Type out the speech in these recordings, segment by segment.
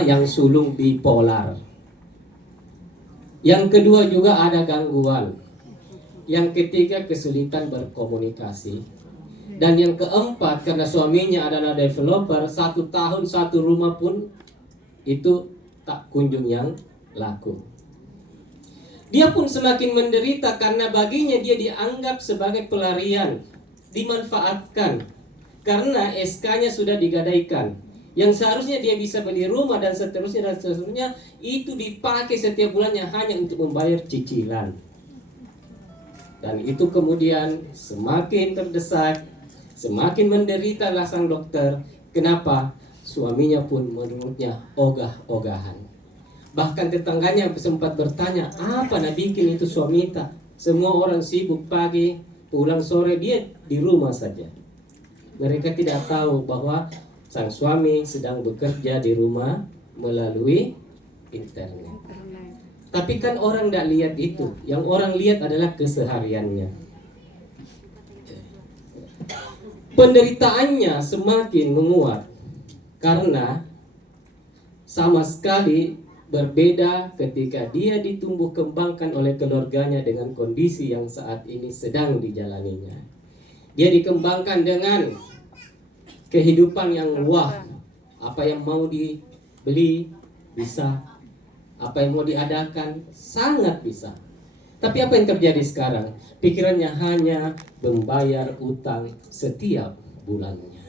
yang sulung bipolar. Yang kedua juga ada gangguan. Yang ketiga kesulitan berkomunikasi. Dan yang keempat karena suaminya adalah developer, 1 tahun 1 rumah pun itu tak kunjung yang laku. Dia pun semakin menderita karena baginya dia dianggap sebagai pelarian, dimanfaatkan karena SK-nya sudah digadaikan. Yang seharusnya dia bisa beli rumah dan seterusnya itu dipakai setiap bulannya hanya untuk membayar cicilan. Dan itu kemudian semakin terdesak, semakin menderita lah sang dokter. Kenapa? Suaminya pun menurutnya ogah-ogahan. Bahkan tetangganya sempat bertanya, apa nak bikin itu suami tak? Semua orang sibuk pagi, pulang sore, dia di rumah saja. Mereka tidak tahu bahwa sang suami sedang bekerja di rumah melalui internet. Tapi kan orang tidak lihat itu. Yang orang lihat adalah kesehariannya. Penderitaannya semakin menguat karena sama sekali berbeda ketika dia ditumbuh kembangkan oleh keluarganya dengan kondisi yang saat ini sedang dijalaninya. Dia dikembangkan dengan kehidupan yang wah. Apa yang mau dibeli bisa, apa yang mau diadakan sangat bisa. Tapi apa yang terjadi sekarang? Pikirannya hanya membayar utang setiap bulannya.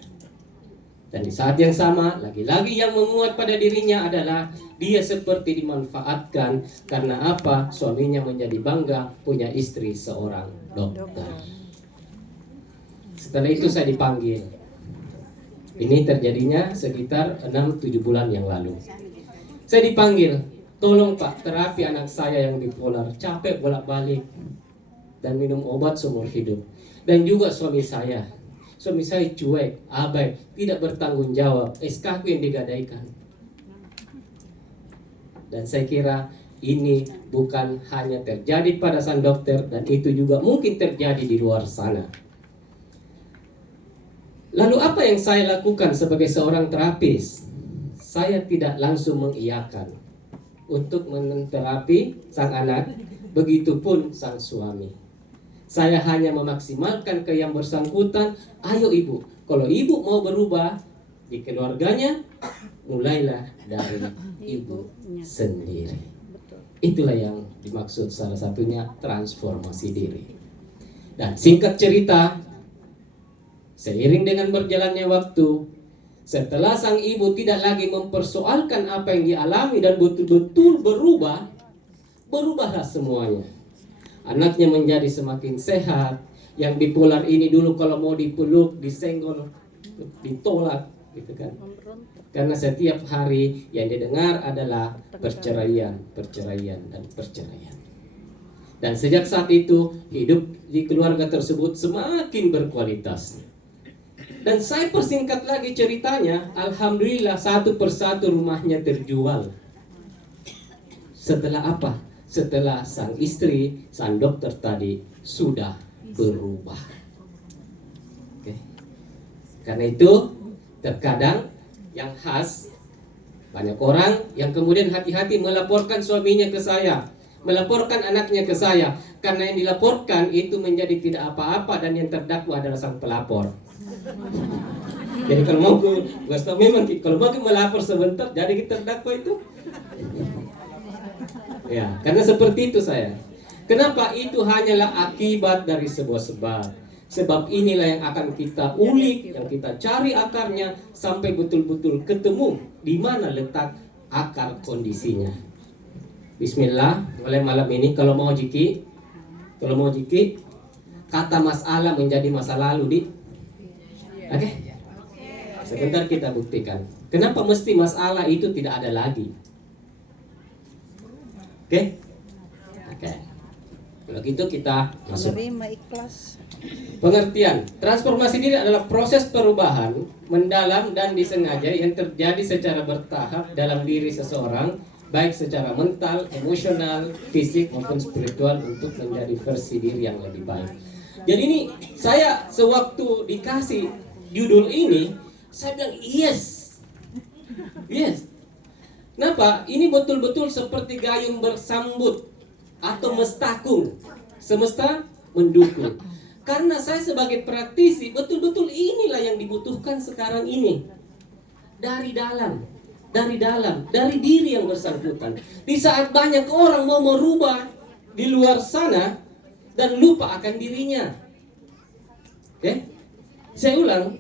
Dan di saat yang sama, lagi-lagi yang menguat pada dirinya adalah dia seperti dimanfaatkan. Karena apa? Suaminya menjadi bangga punya istri seorang dokter. Setelah itu saya dipanggil. Ini terjadinya sekitar 6-7 bulan yang lalu. Saya dipanggil, tolong Pak, terapi anak saya yang bipolar, capek bolak-balik dan minum obat seumur hidup. Dan juga suami saya cuek, abai, tidak bertanggung jawab, SK-ku yang digadaikan. Dan saya kira ini bukan hanya terjadi pada sang dokter, dan itu juga mungkin terjadi di luar sana. Lalu apa yang saya lakukan sebagai seorang terapis? Saya tidak langsung mengiyakan untuk menterapi sang anak, begitupun sang suami. Saya hanya memaksimalkan ke yang bersangkutan, ayo ibu, kalau ibu mau berubah di keluarganya, mulailah dari ibu sendiri. Itulah yang dimaksud salah satunya transformasi diri. Dan singkat cerita, seiring dengan berjalannya waktu, setelah sang ibu tidak lagi mempersoalkan apa yang dialami dan betul-betul berubahlah semuanya. Anaknya menjadi semakin sehat. Yang bipolar ini dulu kalau mau dipeluk, disenggol, ditolak gitu kan. Karena setiap hari yang didengar adalah perceraian. Dan sejak saat itu hidup di keluarga tersebut semakin berkualitas. Dan saya persingkat lagi ceritanya, alhamdulillah 1 persatu rumahnya terjual. Setelah apa? Setelah sang istri, sang dokter tadi sudah berubah. Oke. Karena itu terkadang yang khas, banyak orang yang kemudian hati-hati melaporkan suaminya ke saya, melaporkan anaknya ke saya, karena yang dilaporkan itu menjadi tidak apa-apa dan yang terdakwa adalah sang pelapor. Jadi kalau mau memang kalau mau melapor sebentar, jadi kita terdakwa itu. Ya, karena seperti itu saya. Kenapa? Itu hanyalah akibat dari sebuah sebab. Sebab inilah yang akan kita ulik, yang kita cari akarnya sampai betul-betul ketemu di mana letak akar kondisinya. Bismillah, mulai malam ini kalau mau jiki, kata masalah menjadi masa lalu di. Oke? Sebentar kita buktikan. Kenapa mesti masalah itu tidak ada lagi? Oke? Kalau gitu kita masuk. Pengertian, transformasi diri adalah proses perubahan mendalam dan disengaja yang terjadi secara bertahap dalam diri seseorang, baik secara mental, emosional, fisik maupun spiritual untuk menjadi versi diri yang lebih baik. Jadi ini saya sewaktu dikasih judul ini, saya bilang yes. Kenapa? Ini betul-betul seperti gayung bersambut atau mestakung. Semesta mendukung. Karena saya sebagai praktisi, betul-betul inilah yang dibutuhkan sekarang ini. Dari dalam, dari diri yang bersangkutan. Di saat banyak orang mau merubah di luar sana dan lupa akan dirinya. Oke? Saya ulang.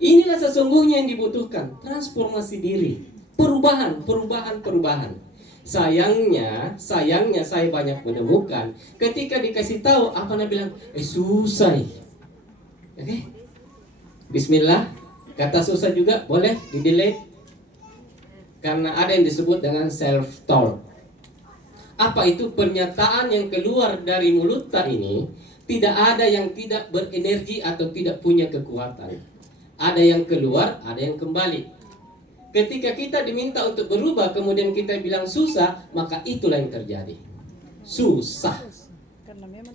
Inilah sesungguhnya yang dibutuhkan, transformasi diri. Perubahan. Sayangnya saya banyak menemukan ketika dikasih tahu apa nak bilang, susah. Oke? Bismillah, kata susah juga boleh di-delete karena ada yang disebut dengan self-talk. Apa itu? Pernyataan yang keluar dari mulut kita ini tidak ada yang tidak berenergi atau tidak punya kekuatan. Ada yang keluar, ada yang kembali. Ketika kita diminta untuk berubah, kemudian kita bilang susah, maka itulah yang terjadi. Susah.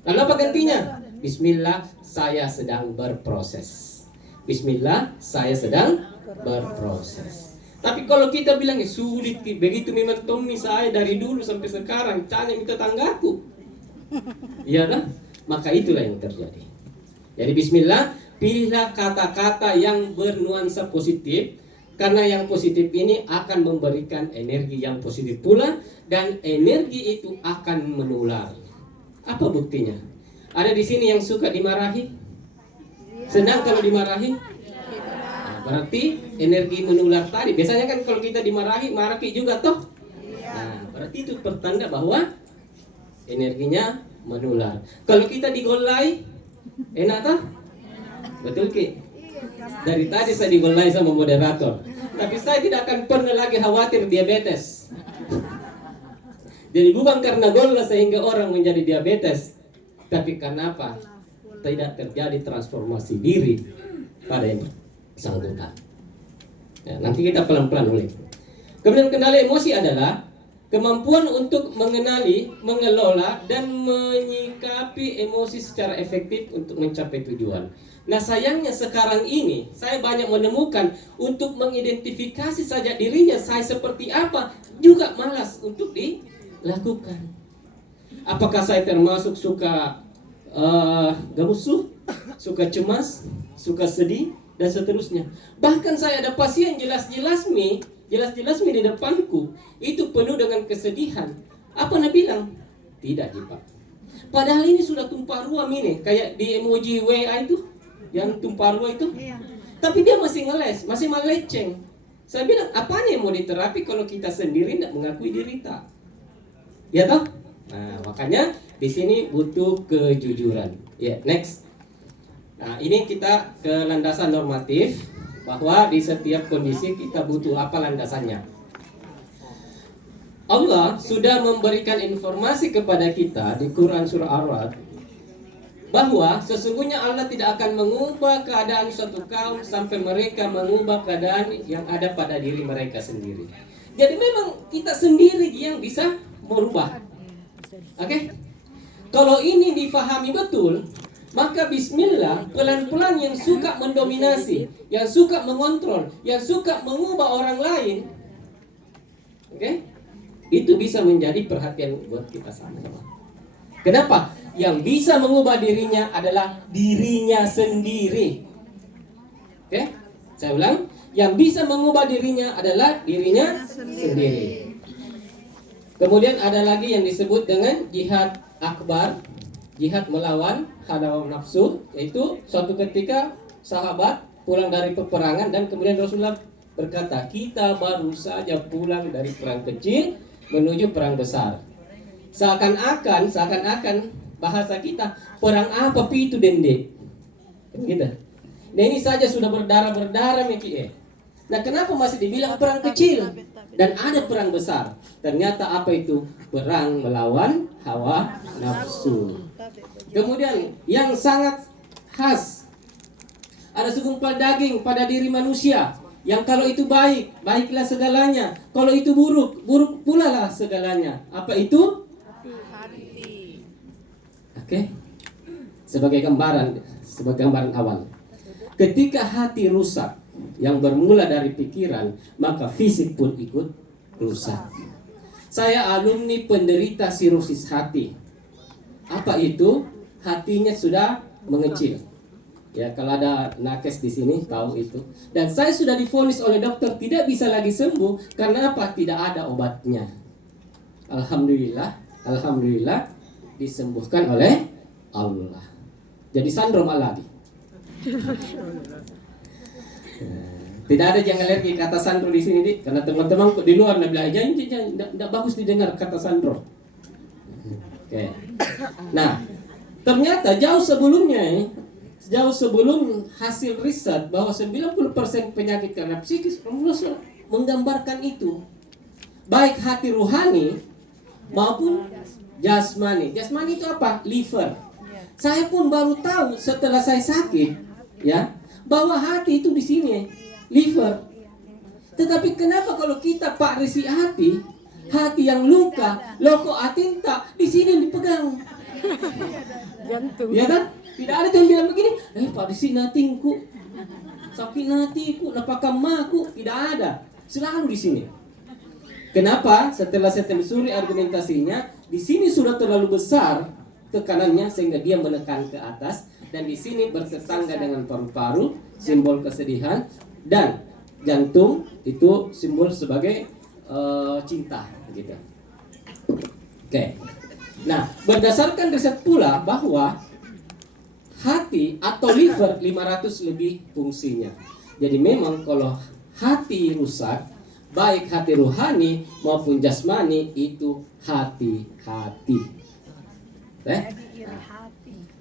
Lalu apa gantinya? Bismillah, saya sedang berproses. Bismillah, saya sedang berproses. Tapi kalau kita bilang sulit, begitu memang Tommy saya dari dulu sampai sekarang, tanya minta tanggaku. Iya kan? Maka itulah yang terjadi. Jadi bismillah, pilihlah kata-kata yang bernuansa positif. Karena yang positif ini akan memberikan energi yang positif pula. Dan energi itu akan menular. Apa buktinya? Ada di sini yang suka dimarahi? Senang kalau dimarahi? Nah, berarti energi menular tadi. Biasanya kan kalau kita dimarahi, maraki juga toh? Nah, berarti itu pertanda bahwa energinya menular. Kalau kita digolai, enak toh? Betul Ki? Dari tadi saya digolai sama moderator. Tapi saya tidak akan pernah lagi khawatir diabetes. Jadi bukan karena gula sehingga orang menjadi diabetes, tapi karena apa? Tidak terjadi transformasi diri pada yang bersangkutan. Ya, nanti kita pelan-pelan ulik. Kemudian kendali emosi adalah kemampuan untuk mengenali, mengelola, dan menyikapi emosi secara efektif untuk mencapai tujuan. Nah sayangnya sekarang ini saya banyak menemukan untuk mengidentifikasi saja dirinya saya seperti apa juga malas untuk dilakukan. Apakah saya termasuk suka gemusuh, suka cemas, suka sedih dan seterusnya. Bahkan saya ada pasien jelas-jelas mi di depanku itu penuh dengan kesedihan. Apa nak bilang? Tidak Pak. Padahal ini sudah tumpah ruah ini kayak di emoji WA itu. Yang tumpah ruah itu, tapi dia masih ngeles, masih meleceng. Saya bilang, apanya yang mau diterapi kalau kita sendiri tidak mengakui diri kita? Ya toh? Nah, makanya di sini butuh kejujuran. Ya, next. Nah, ini kita ke landasan normatif bahwa di setiap kondisi kita butuh apa landasannya. Allah sudah memberikan informasi kepada kita di Quran surah Ar-Ra'd bahwa sesungguhnya Allah tidak akan mengubah keadaan suatu kaum sampai mereka mengubah keadaan yang ada pada diri mereka sendiri. Jadi memang kita sendiri yang bisa merubah. Oke? Kalau ini difahami betul, maka bismillah, pelan-pelan yang suka mendominasi, yang suka mengontrol, yang suka mengubah orang lain, oke? Itu bisa menjadi perhatian buat kita sama-sama. Kenapa? Yang bisa mengubah dirinya adalah dirinya sendiri. Oke? Saya ulang, yang bisa mengubah dirinya adalah dirinya sendiri. Kemudian ada lagi yang disebut dengan jihad akbar, jihad melawan hawa nafsu, yaitu suatu ketika sahabat pulang dari peperangan dan kemudian Rasulullah berkata, kita baru saja pulang dari perang kecil menuju perang besar. Seakan-akan bahasa kita, perang apa itu dendek? Gitu. Nah ini saja sudah berdarah-berdarah Miki. Nah kenapa masih dibilang perang kecil? Dan ada perang besar. Ternyata apa itu? Perang melawan hawa nafsu. Kemudian yang sangat khas, ada segumpal daging pada diri manusia. Yang kalau itu baik, baiklah segalanya. Kalau itu buruk, buruk pula lah segalanya. Apa itu? Oke, sebagai gambaran awal. Ketika hati rusak yang bermula dari pikiran, maka fisik pun ikut rusak. Saya alumni penderita sirosis hati. Apa itu? Hatinya sudah mengecil. Ya, kalau ada nakes di sini tahu itu. Dan saya sudah divonis oleh dokter tidak bisa lagi sembuh karena apa? Tidak ada obatnya. Alhamdulillah, alhamdulillah disembuhkan oleh Allah. Jadi sandrom aladi. Tidak ada yang alergi kata sandro di sini, Dik. Karena teman-teman di luar bilang jangan tidak bagus didengar kata sandro. Oke. Nah, ternyata jauh sebelumnya, jauh sebelum hasil riset bahwa 90% penyakit karena psikis menggambarkan itu. Baik hati rohani maupun jasmani. Jasmani itu apa? Liver. Saya pun baru tahu setelah saya sakit, ya, bahwa hati itu di sini, liver. Tetapi kenapa kalau kita Pak Resi hati yang luka, loko atinta di sini dipegang? Ya kan? Tidak ada yang bilang begini, Pak Resi natingku, sakit hatiku, napakamaku, tidak ada. Selalu di sini. Kenapa? Setelah saya telusuri argumentasinya, di sini sudah terlalu besar tekanannya sehingga dia menekan ke atas, dan di sini bertetangga dengan paru-paru, simbol kesedihan, dan jantung itu simbol sebagai cinta, gitu. Oke. Nah, berdasarkan riset pula bahwa hati atau liver 500 lebih fungsinya. Jadi memang kalau hati rusak, baik hati rohani maupun jasmani, itu hati-hati.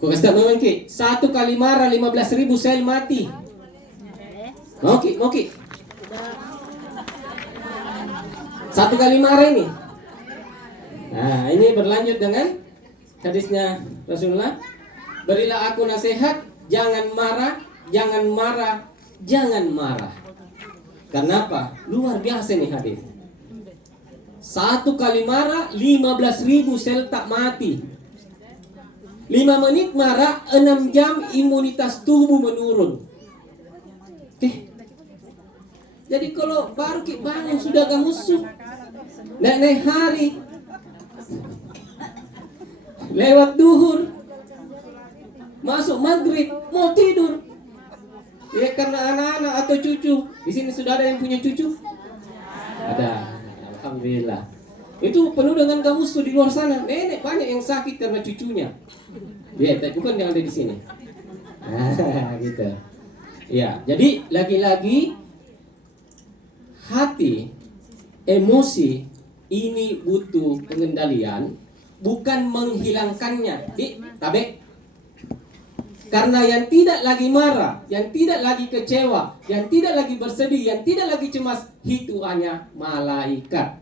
Kau kasih tahu Ki, 1 kali marah 15.000 sel mati. Oke. 1 kali marah ini. Nah, ini berlanjut dengan hadisnya Rasulullah. Berilah aku nasihat, jangan marah, jangan marah, jangan marah. Kenapa? Luar biasa nih hadis. 1 kali marah 15.000 sel tak mati. 5 menit marah, 6 jam imunitas tubuh menurun. Oke. Jadi kalau baru bangun sudah gak musuh, naik hari, lewat duhur, masuk maghrib, mau tidur. Ya karena anak-anak atau cucu. Di sini sudah ada yang punya cucu? Ada. Alhamdulillah. Itu penuh dengan gamusu di luar sana. Nenek banyak yang sakit karena cucunya. Ya, tapi bukan yang ada di sini. Gitu. Ya, jadi lagi-lagi hati, emosi ini butuh pengendalian, bukan menghilangkannya. Tabe. Karena yang tidak lagi marah, yang tidak lagi kecewa, yang tidak lagi bersedih, yang tidak lagi cemas, itu hanya malaikat.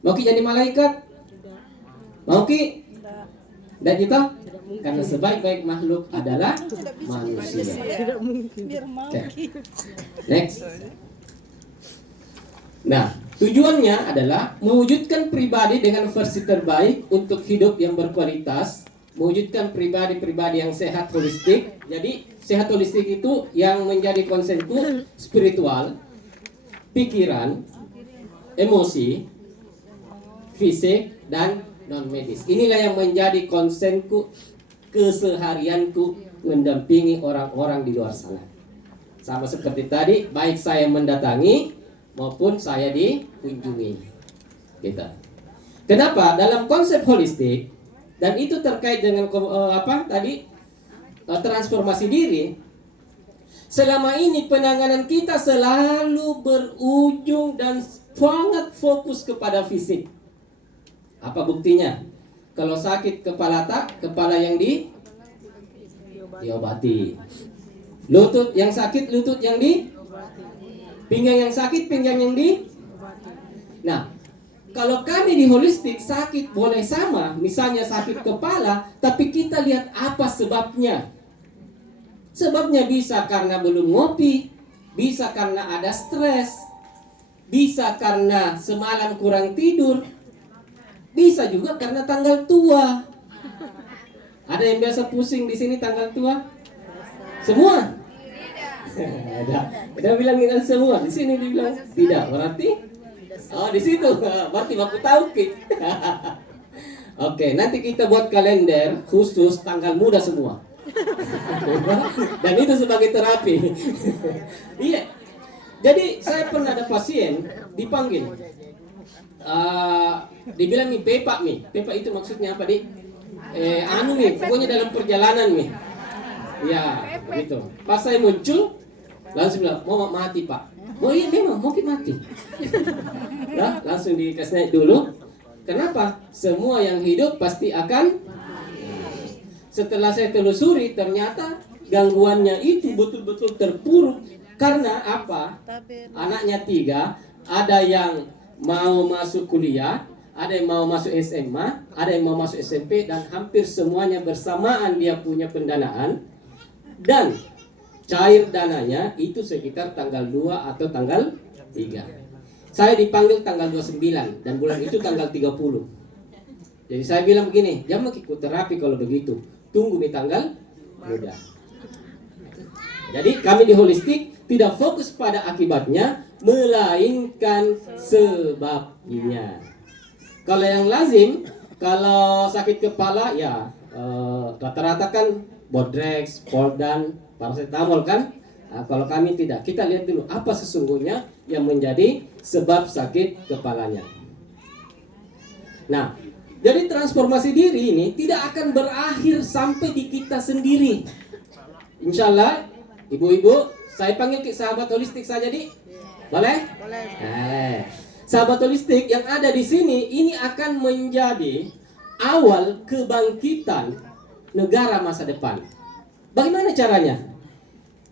Mau ki jadi malaikat? Mau ki? Dan kita? Karena sebaik-baik makhluk adalah manusia. Tidak mungkin. Okay. Next. Nah, tujuannya adalah mewujudkan pribadi dengan versi terbaik untuk hidup yang berkualitas, mewujudkan pribadi-pribadi yang sehat holistik. Jadi, sehat holistik itu yang menjadi konsenku spiritual, pikiran, emosi, fisik, dan non-medis. Inilah yang menjadi konsenku, keseharianku mendampingi orang-orang di luar sana. Sama seperti tadi, baik saya mendatangi maupun saya dikunjungi. Gitu. Kenapa? Dalam konsep holistik, dan itu terkait dengan transformasi diri. Selama ini penanganan kita selalu berujung dan sangat fokus kepada fisik. Apa buktinya? Kalau sakit kepala kepala yang diobati. Lutut yang sakit, lutut yang pinggang yang sakit, pinggang yang Nah, kalau kami di holistik sakit boleh sama, misalnya sakit kepala, tapi kita lihat apa sebabnya. Sebabnya bisa karena belum ngopi, bisa karena ada stres, bisa karena semalam kurang tidur, bisa juga karena tanggal tua. Ada yang biasa pusing di sini tanggal tua? Semua? Ada bilang kita semua. Di sini dibilang tidak. Berarti Oh, di situ. Berarti baku tahu Ki. Oke, nanti kita buat kalender khusus tanggal muda semua. Dan itu sebagai terapi. Iya. Jadi saya pernah ada pasien dipanggil. Dibilang nih Pepa nih. Pepa itu maksudnya apa, Dik? Anu nih, pokoknya dalam perjalanan nih. Ya, begitu. Pas saya muncul, langsung bilang, mau mati Pak. Oh iya memang, mau mati. Ya, langsung dikasih naik dulu. Kenapa? Semua yang hidup pasti akan. Setelah saya telusuri, ternyata gangguannya itu betul-betul terpuruk. Karena apa? Anaknya 3, ada yang mau masuk kuliah, ada yang mau masuk SMA, ada yang mau masuk SMP, dan hampir semuanya bersamaan dia punya pendanaan. Dan cair dananya itu sekitar tanggal 2 atau tanggal 3. Saya dipanggil tanggal 29 dan bulan itu tanggal 30. Jadi saya bilang begini, jangan ikut terapi kalau begitu. Tunggu di tanggal muda. Jadi kami di holistik tidak fokus pada akibatnya, melainkan sebabnya. Kalau yang lazim, kalau sakit kepala ya rata-rata kan Bodrex, Poldan, paracetamol kan. Nah, kalau kami tidak, kita lihat dulu apa sesungguhnya yang menjadi sebab sakit kepalanya. Nah, jadi transformasi diri ini tidak akan berakhir sampai di kita sendiri. Insya Allah, ibu-ibu, saya panggil ke sahabat holistik saja, Dik. Boleh? Boleh. Sahabat holistik yang ada di sini ini akan menjadi awal kebangkitan negara masa depan. Bagaimana caranya?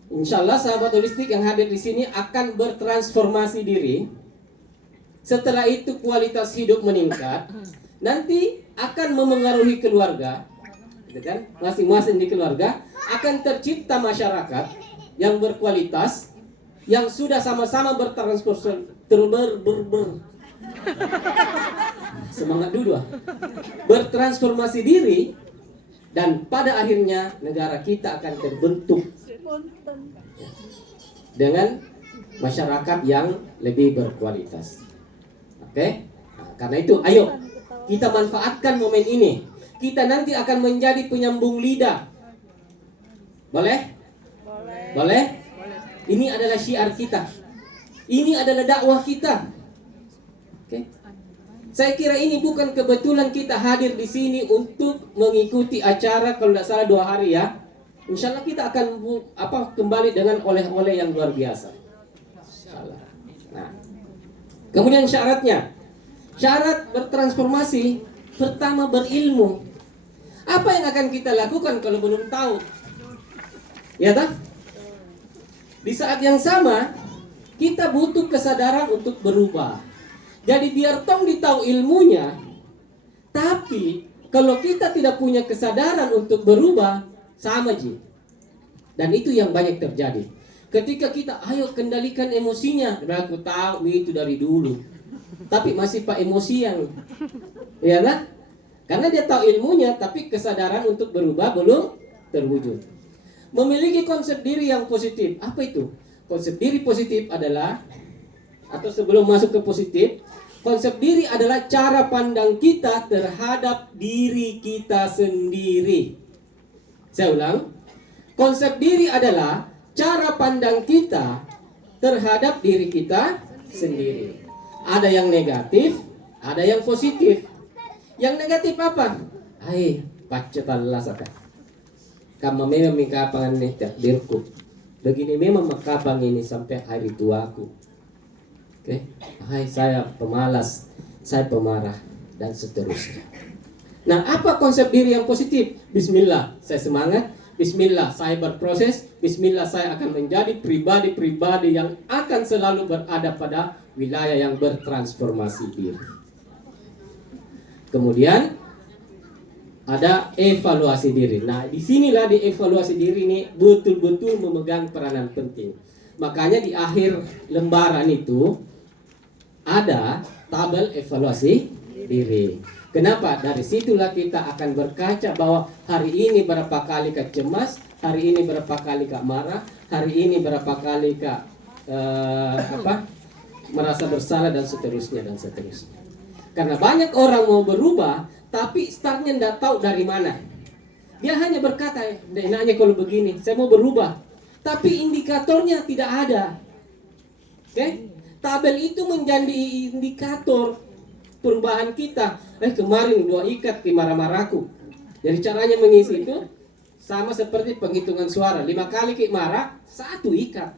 Insya Allah sahabat holistik yang hadir di sini akan bertransformasi diri. Setelah itu kualitas hidup meningkat. Nanti akan memengaruhi keluarga, gitu kan? Masing-masing di keluarga akan tercipta masyarakat yang berkualitas, yang sudah sama-sama semangat dulu bertransformasi diri, dan pada akhirnya negara kita akan terbentuk dengan masyarakat yang lebih berkualitas. Oke? Nah, karena itu ayo kita manfaatkan momen ini. Kita nanti akan menjadi penyambung lidah. Boleh? Boleh? Ini adalah syiar kita. Ini adalah dakwah kita. Oke? Saya kira ini bukan kebetulan kita hadir di sini untuk mengikuti acara kalau tidak salah 2 hari ya. Insya Allah kita akan kembali dengan oleh-oleh yang luar biasa. Insyaallah. Nah, kemudian syaratnya, syarat bertransformasi pertama berilmu. Apa yang akan kita lakukan kalau belum tahu? Ya tak? Di saat yang sama kita butuh kesadaran untuk berubah. Jadi biar tong ditahu ilmunya, tapi kalau kita tidak punya kesadaran untuk berubah, sama Ji. Dan itu yang banyak terjadi. Ketika kita ayo kendalikan emosinya, aku tahu itu dari dulu. Tapi masih pak emosian. Ya kan? Karena dia tahu ilmunya, tapi kesadaran untuk berubah belum terwujud. Memiliki konsep diri yang positif. Apa itu? Konsep diri positif adalah, atau sebelum masuk ke positif, konsep diri adalah cara pandang kita terhadap diri kita sendiri. Saya ulang. Konsep diri adalah cara pandang kita terhadap diri kita sendiri. Ada yang negatif, ada yang positif. Yang negatif apa? Hai, pacet Allah saka. Kamu memang mengkapangan nih takdirku. Begini memang makapang ini sampai hari tuaku. Oke, hai saya pemalas, saya pemarah, dan seterusnya. Nah, apa konsep diri yang positif? Bismillah, saya semangat. Bismillah, saya berproses. Bismillah, saya akan menjadi pribadi-pribadi yang akan selalu berada pada wilayah yang bertransformasi diri. Kemudian ada evaluasi diri. Nah, disinilah di evaluasi diri ini betul-betul memegang peranan penting. Makanya di akhir lembaran itu ada tabel evaluasi diri. Kenapa? Dari situlah kita akan berkaca bahwa hari ini berapa kali Kak cemas, hari ini berapa kali Kak marah, hari ini berapa kali Kak merasa bersalah dan seterusnya dan seterusnya. Karena banyak orang mau berubah, tapi startnya tidak tahu dari mana. Dia hanya berkata, enaknya kalau begini, saya mau berubah, tapi indikatornya tidak ada. Oke? Tabel itu menjadi indikator perubahan kita. Kemarin 2 ikat di marah-marahku. Jadi caranya mengisi itu sama seperti penghitungan suara. 5 kali ki marah, 1 ikat.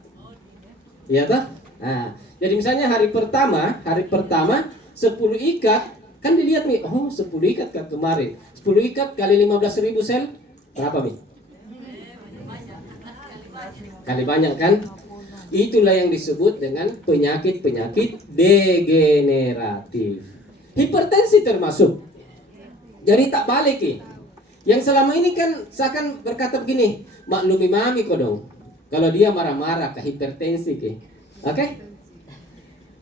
Ya toh? Nah, jadi misalnya hari pertama 10 ikat, kan dilihat nih, oh 10 ikat kan kemarin. 10 ikat kali 15.000 sel, berapa nih? Kali banyak kan? Itulah yang disebut dengan penyakit-penyakit degeneratif. Hipertensi termasuk. Jadi tak balik ki. Yang selama ini kan seakan berkata begini, maklumi mami kok dong. Kalau dia marah-marah ke hipertensi ki. Oke?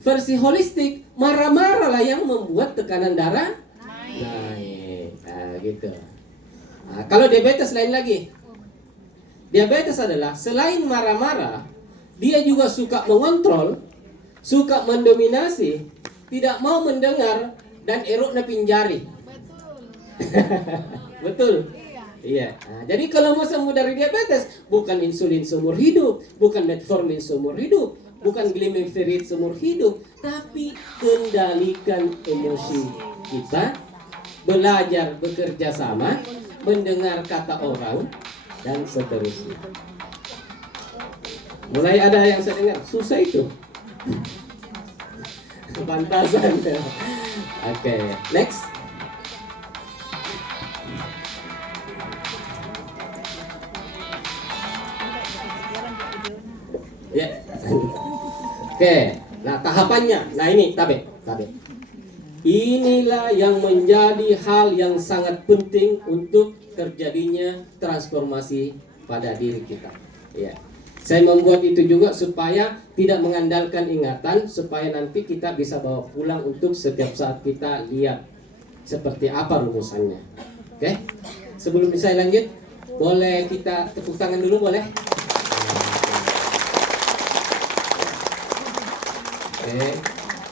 Versi holistik, marah-marah lah yang membuat tekanan darah naik. Nah, gitu. Nah, kalau diabetes lain lagi. Diabetes adalah selain marah-marah, dia juga suka mengontrol, suka mendominasi, tidak mau mendengar, dan eroknya pinjari. Betul. Iya. Nah, jadi kalau mau sembuh dari diabetes, bukan insulin seumur hidup, bukan metformin seumur hidup, bukan glimepiride seumur hidup, tapi kendalikan emosi kita, belajar bekerja sama, mendengar kata orang, dan seterusnya. Mulai ada yang saya dengar, susah itu. Kepantasan. Oke, next. Ya. Oke, nah tahapannya. Nah ini tabe. Inilah yang menjadi hal yang sangat penting untuk terjadinya transformasi pada diri kita. Ya. Saya membuat itu juga supaya tidak mengandalkan ingatan, supaya nanti kita bisa bawa pulang untuk setiap saat kita lihat seperti apa rumusannya. Oke? Sebelum saya lanjut, boleh kita tepuk tangan dulu, boleh? Oke.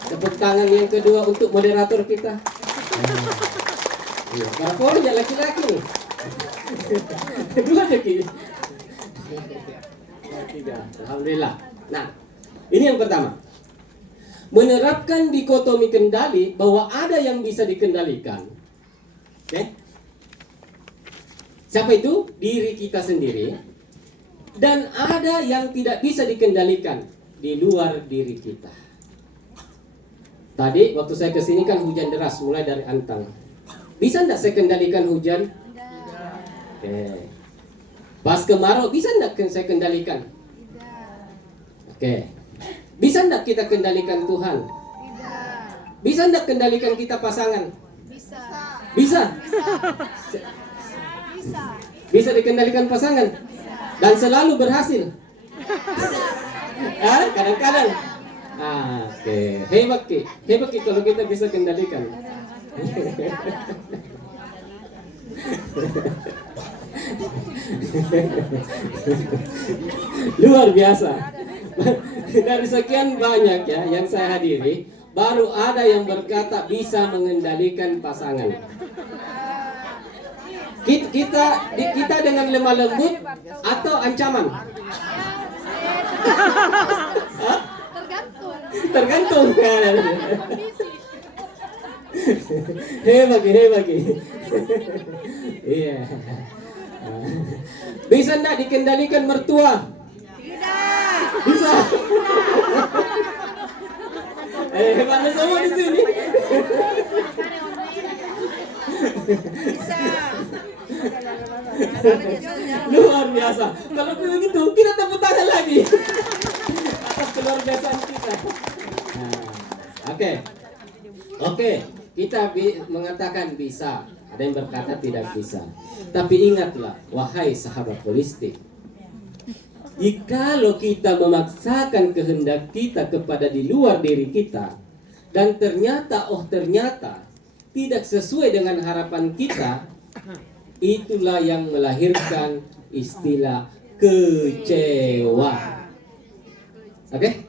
Tepuk tangan yang kedua untuk moderator kita. Parapornya laki-laki nih. Dua lagi. Alhamdulillah. Nah, ini yang pertama. Menerapkan dikotomi kendali bahwa ada yang bisa dikendalikan. Oke? Siapa itu? Diri kita sendiri. Dan ada yang tidak bisa dikendalikan di luar diri kita. Tadi waktu saya kesini kan hujan deras mulai dari Antang. Bisa enggak saya kendalikan hujan? Oke. Pas kemarau bisa enggak saya kendalikan? Oke. Bisa enggak kita kendalikan Tuhan? Bisa enggak kendalikan kita pasangan? Bisa. Bisa dikendalikan pasangan? Dan selalu berhasil? Kadang-kadang. Oke. Hebat ki kalau kita bisa kendalikan. Luar biasa. Dari sekian banyak ya yang saya hadiri, baru ada yang berkata bisa mengendalikan pasangan. Kita dengan lemah lembut atau ancaman? Tergantung. Hebat. Iya. Bisa enggak dikendalikan mertua? Bisa. Hebatnya semua di sini. Luar biasa. Kalau begitu kita tepuk tangan lagi atas keluar biasaan kita. Oke, kita mengatakan bisa. Ada yang berkata tidak bisa. Tapi ingatlah, wahai sahabat holistik, jikalau kita memaksakan kehendak kita kepada di luar diri kita, dan ternyata tidak sesuai dengan harapan kita, itulah yang melahirkan istilah kecewa. Oke?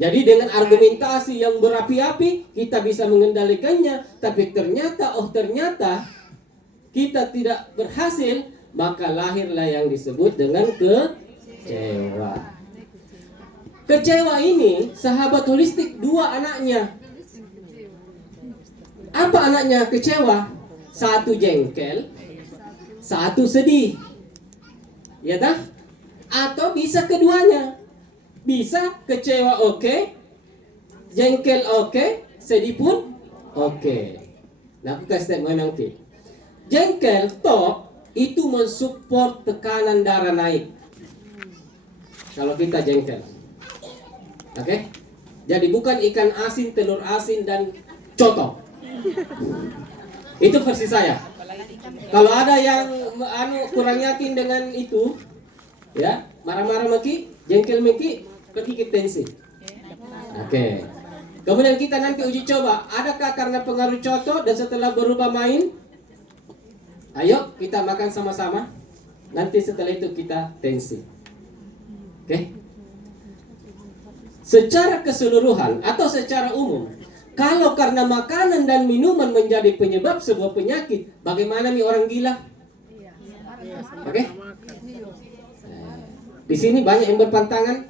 Jadi dengan argumentasi yang berapi-api kita bisa mengendalikannya, tapi ternyata kita tidak berhasil, maka lahirlah yang disebut dengan kecewa. Kecewa ini sahabat holistik 2 anaknya. Apa anaknya kecewa? 1 jengkel, 1 sedih. Ya dah? Atau bisa keduanya. Bisa kecewa oke, jengkel oke, sedih pun oke. Nah, aku kasih statement nanti. Jengkel top itu mensupport tekanan darah naik. Kalau kita jengkel. Oke? Jadi bukan ikan asin, telur asin dan coto. Itu versi saya. Kalau ada yang kurang yakin dengan itu, ya, marah-marah maki, jengkel maki, pergi ke tensi. Oke. Kemudian kita nanti uji coba, adakah karena pengaruh coto dan setelah berubah main? Ayo kita makan sama-sama. Nanti setelah itu kita tensi. Oke. Secara keseluruhan atau secara umum, kalau karena makanan dan minuman menjadi penyebab sebuah penyakit, bagaimana nih orang gila? Oke. Di sini banyak yang berpantangan.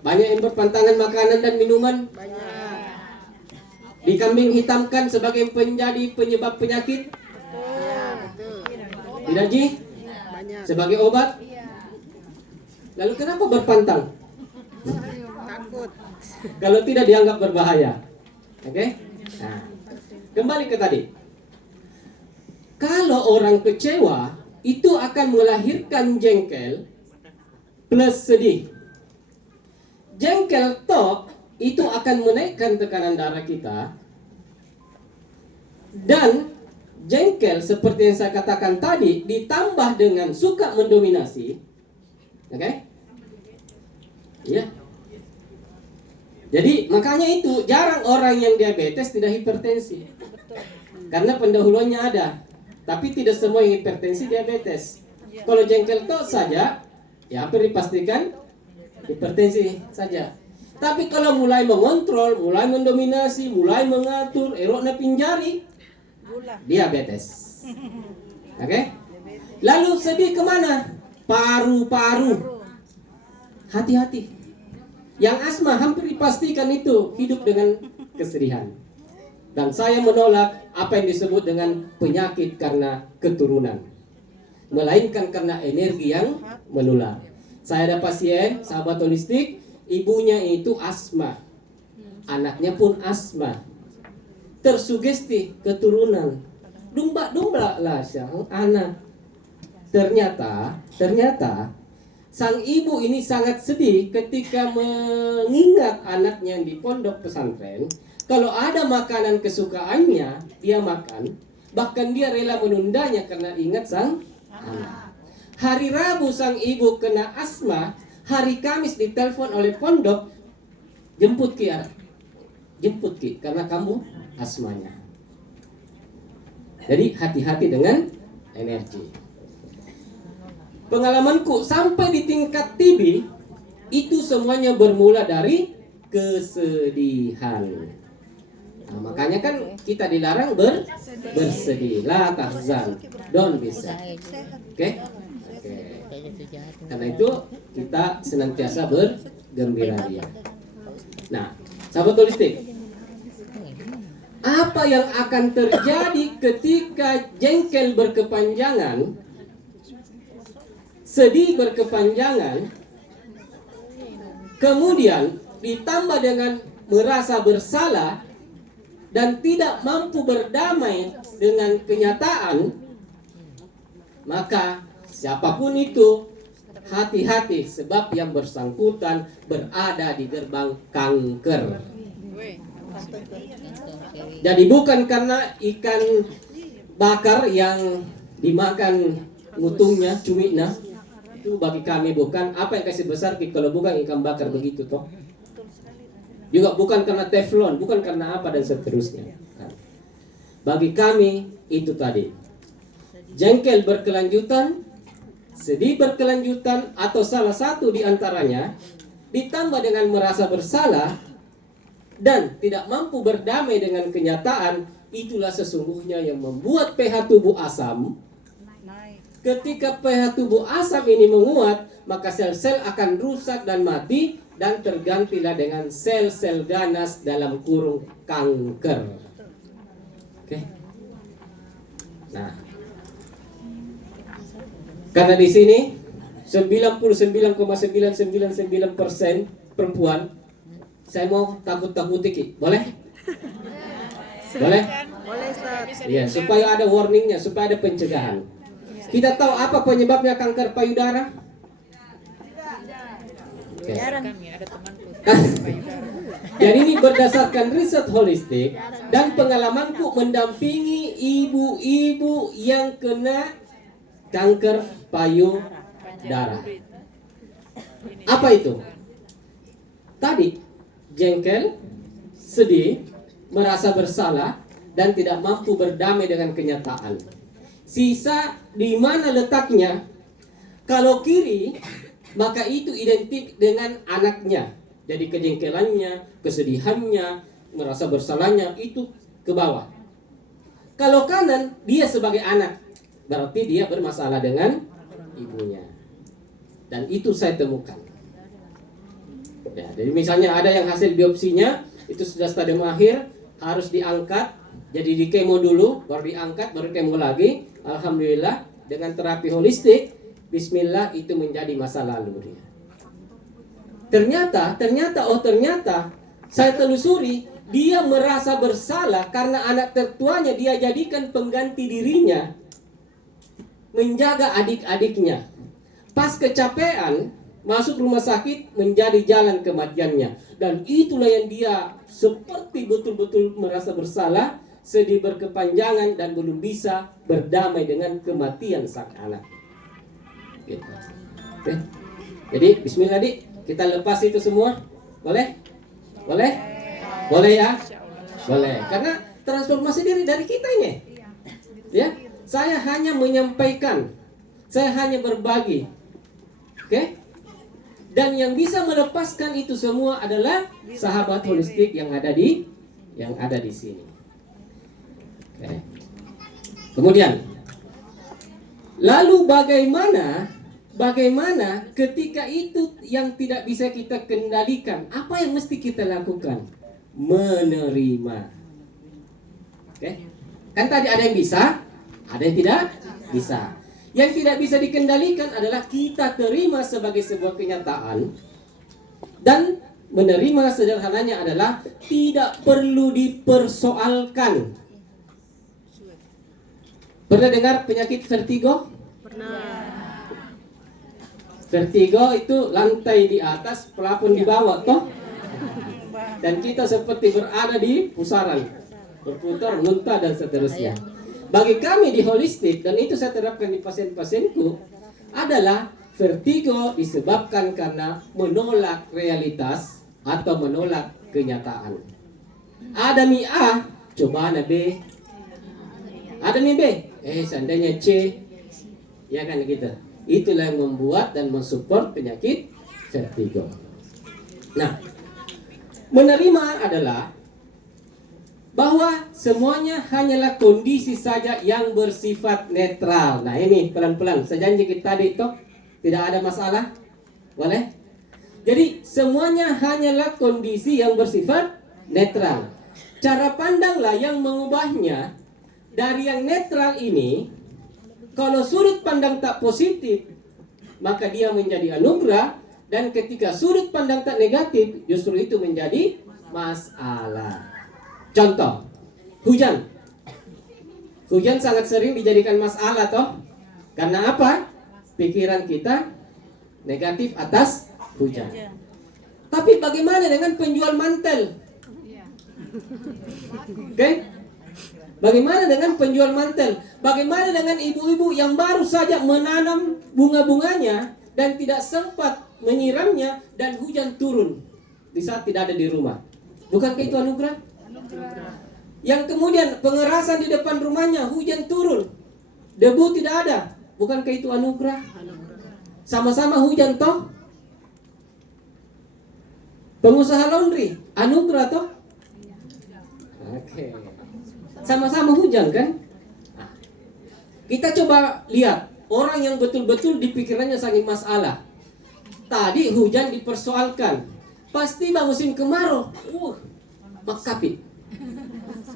Banyak yang berpantangan makanan dan minuman. Dikambing hitamkan sebagai menjadi penyebab penyakit. Tidak Ji? Sebagai obat. Lalu kenapa berpantang? Takut. Kalau tidak dianggap berbahaya. Oke? Nah, kembali ke tadi. Kalau orang kecewa itu akan melahirkan jengkel plus sedih. Jengkel top itu akan menaikkan tekanan darah kita, dan jengkel seperti yang saya katakan tadi ditambah dengan suka mendominasi. Oke? Iya. Jadi makanya itu jarang orang yang diabetes tidak hipertensi. Karena pendahuluannya ada. Tapi tidak semua yang hipertensi diabetes. Kalau jengkel top saja, ya hampir dipastikan hipertensi saja. Tapi kalau mulai mengontrol, mulai mendominasi, mulai mengatur, eroknya pinjari, diabetes. Oke? Lalu sedih kemana? Paru-paru. Hati-hati. Yang asma hampir dipastikan itu hidup dengan kesedihan. Dan saya menolak apa yang disebut dengan penyakit karena keturunan, melainkan karena energi yang menular. Saya ada pasien, sahabat holistik, ibunya itu asma, anaknya pun asma, tersugesti keturunan, dumba lah sang anak. Ternyata sang ibu ini sangat sedih ketika mengingat anaknya yang di pondok pesantren. Kalau ada makanan kesukaannya, dia makan, bahkan dia rela menundanya karena ingat sang anak. Hari Rabu sang ibu kena asma, hari Kamis ditelepon oleh pondok, jemput Ki, karena kamu asmanya. Jadi hati-hati dengan energi. Pengalamanku sampai di tingkat TB, itu semuanya bermula dari kesedihan. Nah, makanya kan kita dilarang bersedih. La tahzan, don't be sad. Oke? Karena itu kita senantiasa bergembira ria. Nah, sahabat holistik, apa yang akan terjadi ketika jengkel berkepanjangan, sedih berkepanjangan, kemudian ditambah dengan merasa bersalah dan tidak mampu berdamai dengan kenyataan, maka siapapun itu hati-hati, sebab yang bersangkutan berada di gerbang kanker. Jadi bukan karena ikan bakar yang dimakan ngutungnya, cuminya, itu bagi kami bukan. Apa yang kasih besar kalau bukan ikan bakar begitu toh. Juga bukan karena teflon, bukan karena apa dan seterusnya. Bagi kami itu tadi, jengkel berkelanjutan, sedih berkelanjutan, atau salah satu di antaranya ditambah dengan merasa bersalah dan tidak mampu berdamai dengan kenyataan, itulah sesungguhnya yang membuat pH tubuh asam. Naik. Ketika pH tubuh asam ini menguat, maka sel-sel akan rusak dan mati, dan tergantilah dengan sel-sel ganas dalam kurung kanker. Oke. Nah, karena di sini 99,999% perempuan, saya mau takut-takuti, Ki. Boleh? Boleh? Boleh, Ustaz. Iya, supaya ada warningnya, supaya ada pencegahan. Kita tahu apa penyebabnya kanker payudara? Oke. Jadi ini berdasarkan riset holistik dan pengalamanku mendampingi ibu-ibu yang kena kanker payudara. Apa itu? Tadi jengkel, sedih, merasa bersalah, dan tidak mampu berdamai dengan kenyataan. Sisa di mana letaknya? Kalau kiri, maka itu identik dengan anaknya. Jadi kejengkelannya, kesedihannya, merasa bersalahnya itu ke bawah. Kalau kanan, dia sebagai anak. Berarti dia bermasalah dengan ibunya. Dan itu saya temukan. Ya, jadi misalnya ada yang hasil biopsinya itu sudah stadium akhir, harus diangkat. Jadi di kemo dulu, baru diangkat, baru kemo lagi. Alhamdulillah dengan terapi holistik, bismillah itu menjadi masa lalu dia. Ternyata saya telusuri, dia merasa bersalah karena anak tertuanya dia jadikan pengganti dirinya, menjaga adik-adiknya. Pas kecapean, masuk rumah sakit menjadi jalan kematiannya. Dan itulah yang dia seperti betul-betul merasa bersalah, sedih berkepanjangan, dan belum bisa berdamai dengan kematian sang anak. Gitu. Oke. Jadi bismillah, Dik, kita lepas itu semua. Boleh? Boleh? Boleh ya? Boleh. Karena transformasi diri dari kita ini. Ya, saya hanya menyampaikan, saya hanya berbagi. Oke? Dan yang bisa melepaskan itu semua adalah sahabat holistik yang ada di sini. Oke. Kemudian, lalu bagaimana ketika itu yang tidak bisa kita kendalikan? Apa yang mesti kita lakukan? Menerima. Oke? Kan tadi ada yang bisa, ada yang tidak bisa. Yang tidak bisa dikendalikan adalah kita terima sebagai sebuah kenyataan, dan menerima sederhananya adalah tidak perlu dipersoalkan. Pernah dengar penyakit vertigo? Pernah. Vertigo itu lantai di atas, plafon di bawah, toh? Dan kita seperti berada di pusaran, berputar, muntah, dan seterusnya. Bagi kami di holistik, dan itu saya terapkan di pasien-pasienku, adalah vertigo disebabkan karena menolak realitas atau menolak kenyataan. Ada mi A, coba ada B. Ada mi B, seandainya C. Ya kan gitu. Itulah yang membuat dan mensupport penyakit vertigo. Nah, menerima adalah bahwa semuanya hanyalah kondisi saja yang bersifat netral. Nah ini pelan-pelan, saya janji kita tadi toh tidak ada masalah. Boleh? Jadi semuanya hanyalah kondisi yang bersifat netral. Cara pandanglah yang mengubahnya dari yang netral ini. Kalau sudut pandang tak positif, maka dia menjadi anugerah. Dan ketika sudut pandang tak negatif, justru itu menjadi masalah. Contoh, hujan. Hujan sangat sering dijadikan masalah toh. Karena apa? Pikiran kita negatif atas hujan. Tapi bagaimana dengan penjual mantel? Oke? Bagaimana dengan penjual mantel? Bagaimana dengan ibu-ibu yang baru saja menanam bunga-bunganya dan tidak sempat menyiramnya dan hujan turun di saat tidak ada di rumah? Bukankah itu anugerah? Yang kemudian pengerasan di depan rumahnya, hujan turun, debu tidak ada, bukankah itu anugerah? Sama-sama hujan toh. Pengusaha laundry, anugerah toh? Oke. Sama-sama hujan kan? Nah, kita coba lihat orang yang betul-betul di pikirannya sangat masalah. Tadi hujan dipersoalkan. Pasti bang musim kemarau. Makapi.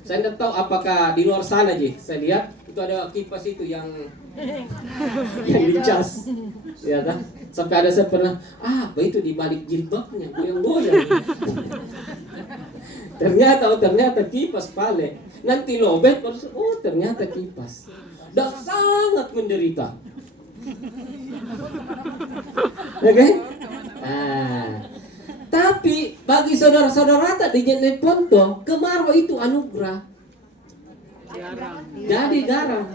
Saya tidak tahu apakah di luar sana Ji. Saya lihat itu ada kipas itu yang dicas. Ya kan? Sampai ada saya pernah, apa itu di balik jilbabnya goyang-goyang. ternyata kipas pale. Nanti lobet baru, oh ternyata kipas. Dan sangat menderita. Oke? Nah, tapi bagi saudara-saudara tadi di Ponto, kemarau itu anugerah. Jadi garam.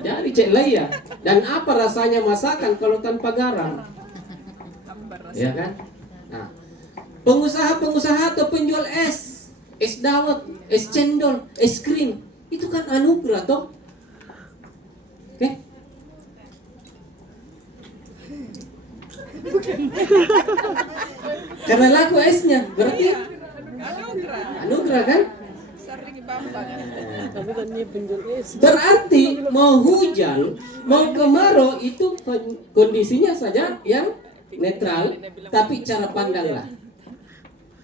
Jadi cek laya. Dan apa rasanya masakan kalau tanpa garam? Ya kan? Nah, pengusaha-pengusaha atau penjual es dawet, es cendol, es krim, itu kan anugerah toh? Oke? Karena laku esnya, berarti anugerah kan? Berarti mau hujan, mau kemarau itu kondisinya saja yang netral, tapi cara pandanglah.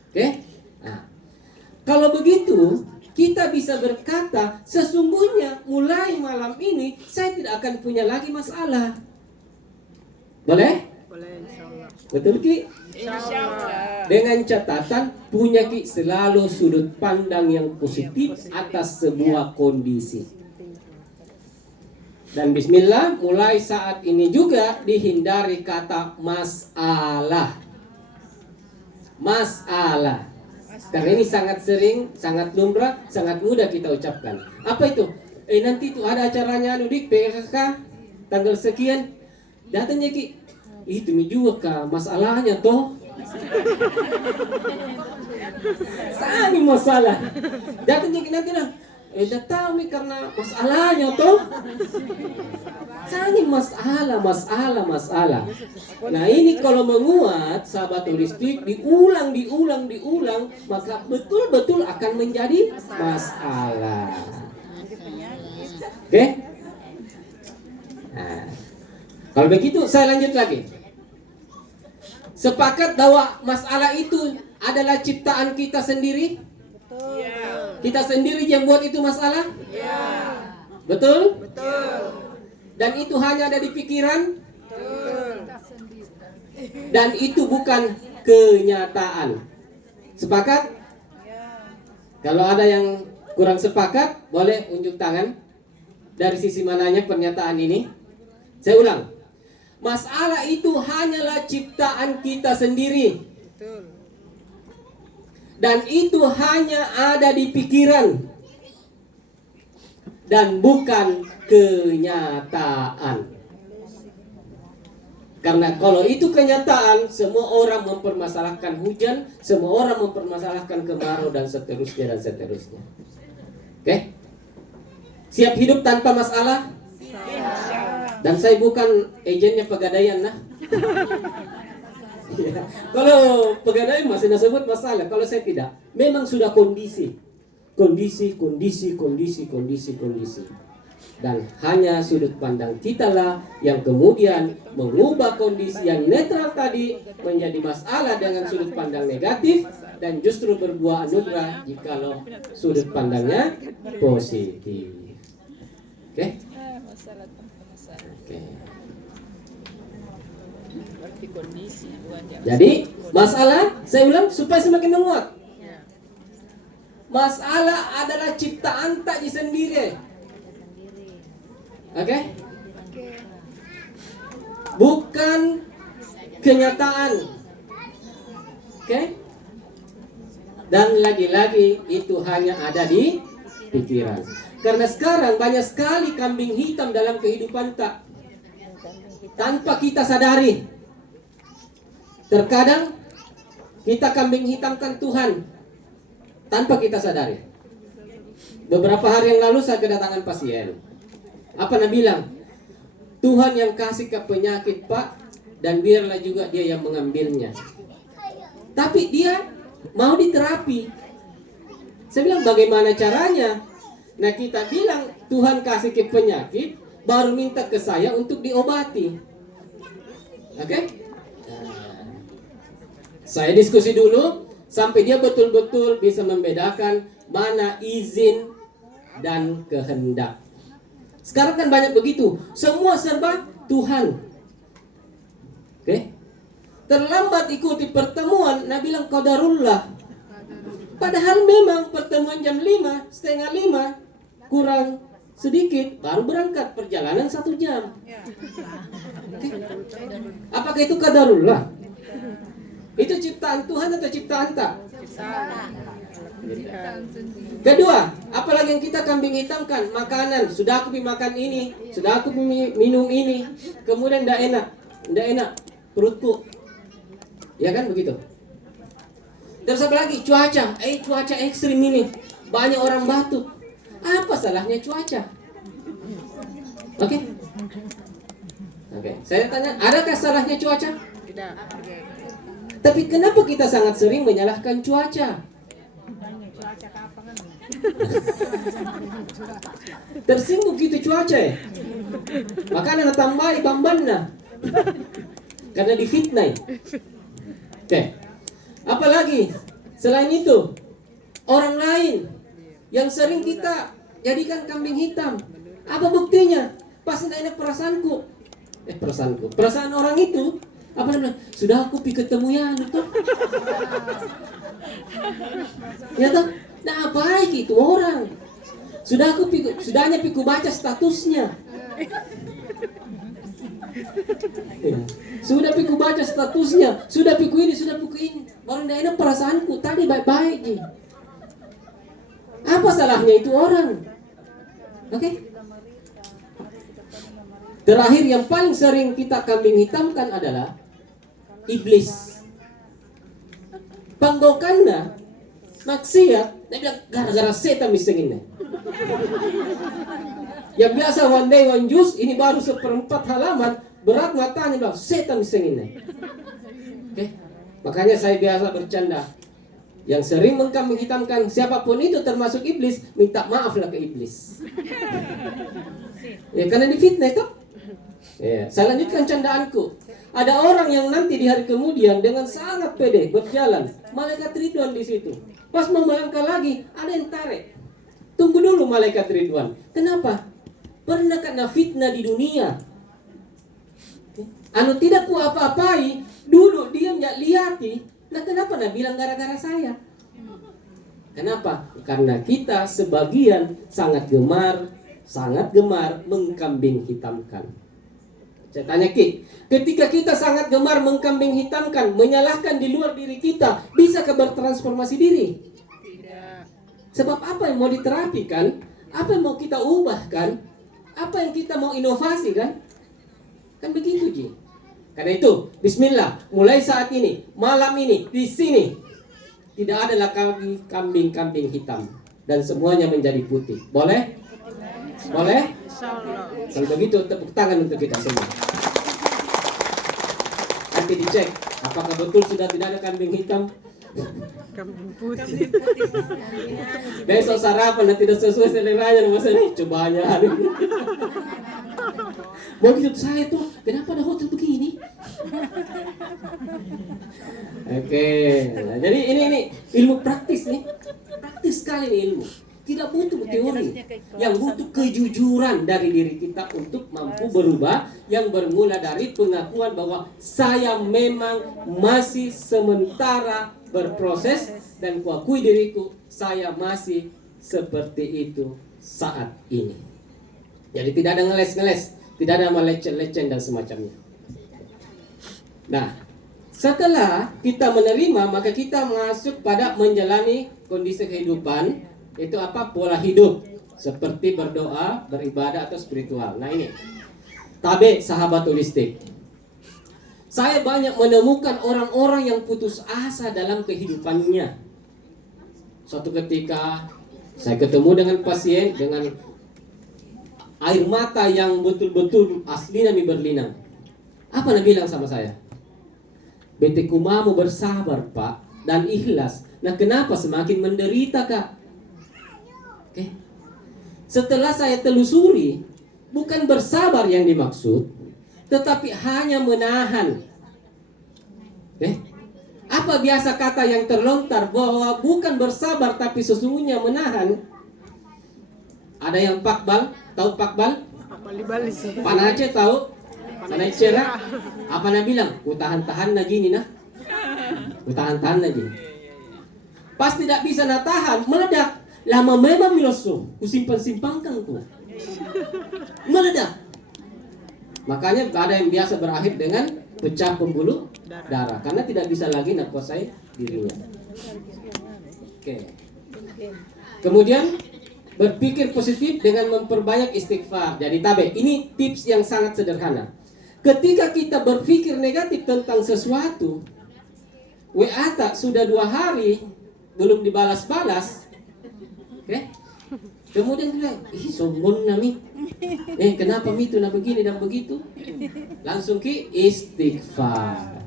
Oke? Nah, kalau begitu kita bisa berkata sesungguhnya mulai malam ini saya tidak akan punya lagi masalah. Boleh? Boleh, insyaallah. Betul Ki? Insyaallah. Dengan catatan punya Ki selalu sudut pandang yang positif atas sebuah kondisi. Dan bismillah, mulai saat ini juga dihindari kata masalah. Masalah. Karena ini sangat sering, sangat lumrah, sangat mudah kita ucapkan. Apa itu? Nanti itu ada acaranya di PKK tanggal sekian. Datangnya Ki, itu juga kah masalahnya toh? Sani masalah. Datangnya Ki nanti nah. Dah tahu nih karena masalahnya toh. Sani masalah. Nah ini kalau menguat sahabat holistik diulang, maka betul-betul akan menjadi masalah. Oke? Nah, kalau begitu saya lanjut lagi. Sepakat bahwa masalah itu adalah ciptaan kita sendiri? Betul. Kita sendiri yang buat itu masalah? Ya. Betul? Betul. Dan itu hanya ada di pikiran? Betul. Dan itu bukan kenyataan. Sepakat? Ya. Kalau ada yang kurang sepakat, boleh unjuk tangan. Dari sisi mananya pernyataan ini? Saya ulang. Masalah itu hanyalah ciptaan kita sendiri. Betul. Dan itu hanya ada di pikiran. Dan bukan kenyataan. Karena kalau itu kenyataan, semua orang mempermasalahkan hujan, semua orang mempermasalahkan kemarau dan seterusnya. Oke? Siap hidup tanpa masalah? Dan saya bukan agennya Pegadaian nah. Ya. Kalau Pegadaian masih disebut masalah, kalau saya tidak. Memang sudah kondisi. Dan hanya sudut pandang kita lah yang kemudian mengubah kondisi yang netral tadi menjadi masalah dengan sudut pandang negatif dan justru berbuah anugerah jikalau sudut pandangnya positif. Oke? Oke. Jadi masalah, saya ulang supaya semakin menguat. Masalah adalah ciptaan tak sendiri. Oke? Bukan kenyataan. Oke? Dan lagi-lagi itu hanya ada di pikiran. Karena sekarang banyak sekali kambing hitam dalam kehidupan tak tanpa kita sadari. Terkadang kita kambing hitamkan Tuhan tanpa kita sadari. Beberapa hari yang lalu saya kedatangan pasien. Apa Nabi bilang? Tuhan yang kasih ke penyakit Pak, dan biarlah juga dia yang mengambilnya. Tapi dia mau diterapi. Saya bilang bagaimana caranya? Nah kita bilang Tuhan kasih ke penyakit, baru minta ke saya untuk diobati. Oke? Nah, saya diskusi dulu sampai dia betul-betul bisa membedakan mana izin dan kehendak. Sekarang kan banyak begitu, semua serba Tuhan. Oke? Terlambat ikuti pertemuan, nah bilang qadarullah. Padahal memang pertemuan jam 5, setengah 5, kurang sedikit, baru berangkat perjalanan 1 jam. Oke? Apakah itu qadarullah? Itu ciptaan Tuhan atau ciptaan tak? Kedua, apalagi yang kita kambing hitamkan, makanan. Sudah aku makan ini, sudah aku minum ini, kemudian tidak enak perutku. Ya kan begitu. Terus apa lagi? Cuaca ekstrim ini, banyak orang batuk. Apa salahnya cuaca? Oke. Saya tanya, adakah salahnya cuaca? Tidak. Tapi kenapa kita sangat sering menyalahkan cuaca? Tersinggung gitu cuaca ya. Makanya tambahi bambanna. Karena difitnah. Oke. Apalagi selain itu, orang lain yang sering kita jadikan kambing hitam. Apa buktinya? Pas tidak enak perasaan orang itu. Apa namanya? Sudah aku pi ketemu ya itu. Ya toh? Nah apa itu orang? Sudahnya piku baca statusnya. Ya. Sudah piku baca statusnya, sudah piku ini. Baru tidak enak perasaanku. Tadi baik-baik ji. Apa salahnya itu orang? Oke? Terakhir yang paling sering kita kambing hitamkan adalah iblis. Panggokannya maksiat, dia bilang gara-gara setan misengin. Yang biasa one day one juice, ini baru 1/4 halaman, berat matanya bilang setan misengin. Oke? Makanya saya biasa bercanda. Yang sering mengkambing hitamkan siapapun itu termasuk iblis, minta maaflah ke iblis. Ya karena difitnah itu. Ya, saya lanjutkan candaanku. Ada orang yang nanti di hari kemudian dengan sangat pede berjalan, malaikat Ridwan di situ. Pas mau melangkah lagi, ada yang tarik. Tunggu dulu malaikat Ridwan. Kenapa? Pernah kena fitnah di dunia. Anu tidak ku apa-apai, duduk diam ya lihati. Nah kenapa nak bilang gara-gara saya? Kenapa? Karena kita sebagian sangat gemar mengkambing hitamkan. Saya tanya Ki, ketika kita sangat gemar mengkambing hitamkan, menyalahkan di luar diri kita, bisakah bertransformasi diri? Tidak. Sebab apa yang mau diterapikan? Apa yang mau kita ubahkan? Apa yang kita mau inovasi kan? Kan begitu Ji. Karena itu, bismillah, mulai saat ini, malam ini, di sini tidak ada lagi kambing-kambing hitam dan semuanya menjadi putih. Boleh? Boleh? Kalau begitu tepuk tangan untuk kita semua. Nanti dicek apakah betul sudah tidak ada kambing hitam. Kambing putih. Besok sarapan dan tidak sesuai seleranya maksudnya cobanya. Mau hidup saya tuh, kenapa ada hotel begini? Oke, nah, jadi ini ilmu praktis nih, praktis sekali nih ilmu. Tidak butuh teori, yang butuh kejujuran dari diri kita untuk mampu berubah, yang bermula dari pengakuan bahwa saya memang masih sementara berproses dan kuakui diriku saya masih seperti itu saat ini. Jadi tidak ada ngeles-ngeles, tidak ada meleceh-leceh dan semacamnya. Nah, setelah kita menerima, maka kita masuk pada menjalani kondisi kehidupan. Itu apa? Pola hidup seperti berdoa, beribadah atau spiritual. Nah ini tabe sahabat holistik. Saya banyak menemukan orang-orang yang putus asa dalam kehidupannya. Suatu ketika saya ketemu dengan pasien dengan air mata yang betul-betul asli nami berlinang. Apa dia bilang sama saya? Bete kumamu bersabar Pak dan ikhlas. Nah kenapa semakin menderita Kak? Oke. Setelah saya telusuri, bukan bersabar yang dimaksud, tetapi hanya menahan. Oke. Apa biasa kata yang terlontar bahwa bukan bersabar tapi sesungguhnya menahan? Ada yang pakbal, tahu pakbal? Bali-bali sih. Pak Aceh tahu? Panai cerah. Apa nak bilang? Ku tahan-tahan na gini nah. Ku tahan-tahan na gini. Pas tidak bisa nak tahan, meledak. Lama memang miloso. Ku simpan-simpankan ku. Meledak. Makanya ada yang biasa berakhir dengan pecah pembuluh darah karena tidak bisa lagi nak kuasai dirinya. Oke. Kemudian berpikir positif dengan memperbanyak istighfar. Jadi tabe, ini tips yang sangat sederhana. Ketika kita berpikir negatif tentang sesuatu, WA tak sudah 2 hari belum dibalas-balas, oke? Kemudian bilang, ih sombong nami, kenapa itu na begini dan begitu? Langsung ki istighfar,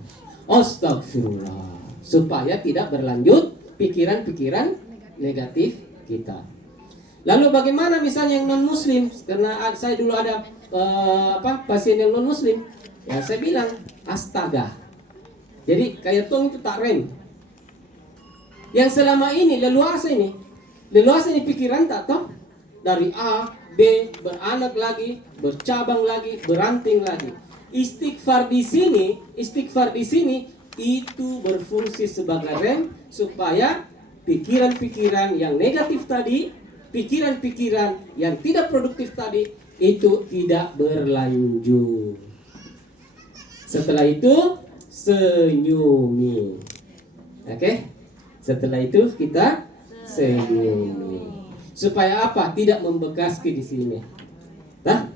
astagfirullah, supaya tidak berlanjut pikiran-pikiran negatif kita. Lalu bagaimana misalnya yang non muslim? Karena saya dulu ada pasien yang non muslim, ya saya bilang astaga. Jadi kayak tong itu tak rem. Yang selama ini leluasa ini pikiran tak toh dari A, B beranak lagi, bercabang lagi, beranting lagi. Istighfar di sini itu berfungsi sebagai rem supaya pikiran-pikiran yang negatif tadi, pikiran-pikiran yang tidak produktif tadi itu tidak berlanjut. Setelah itu senyumi. Oke? Setelah itu kita senyumi. Supaya apa? Tidak membekas di sini. Nah,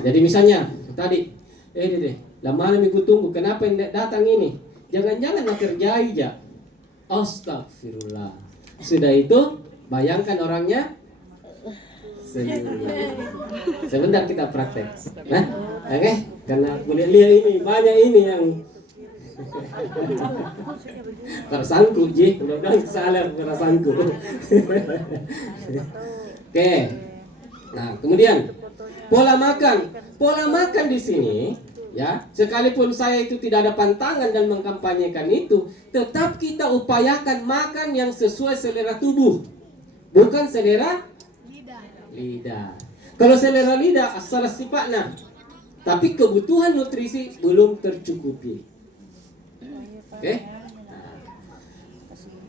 jadi misalnya tadi, lama minggu tunggu, kenapa yang datang ini? Jangan-jangan nak kerjai aja. Astagfirullah. Sudah itu, bayangkan orangnya senyum. Sebentar kita praktek. Nah, oke? Karena boleh lihat ini banyak ini yang tersangkut ji, mudah-mudahan salah tersangkut. Oke. Nah, kemudian pola makan di sini, ya, sekalipun saya itu tidak ada pantangan dan mengkampanyekan itu, tetap kita upayakan makan yang sesuai selera tubuh, bukan selera lidah. Kalau selera lidah asal sifatnya, tapi kebutuhan nutrisi belum tercukupi. Oke? Nah,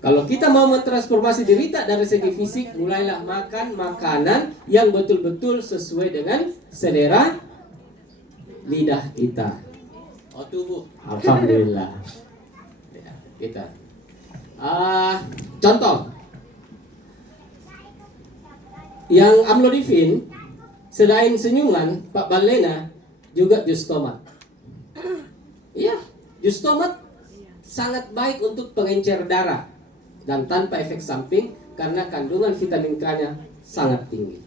kalau kita mau mentransformasi diri tak dari segi fisik, mulailah makan makanan yang betul-betul sesuai dengan selera lidah kita. Oh tubuh, alhamdulillah. Ya, kita. Contoh, yang amlodipin selain senyuman, Pak Balena juga jus tomat. Iya, jus tomat sangat baik untuk pengencer darah dan tanpa efek samping karena kandungan vitamin K-nya sangat tinggi.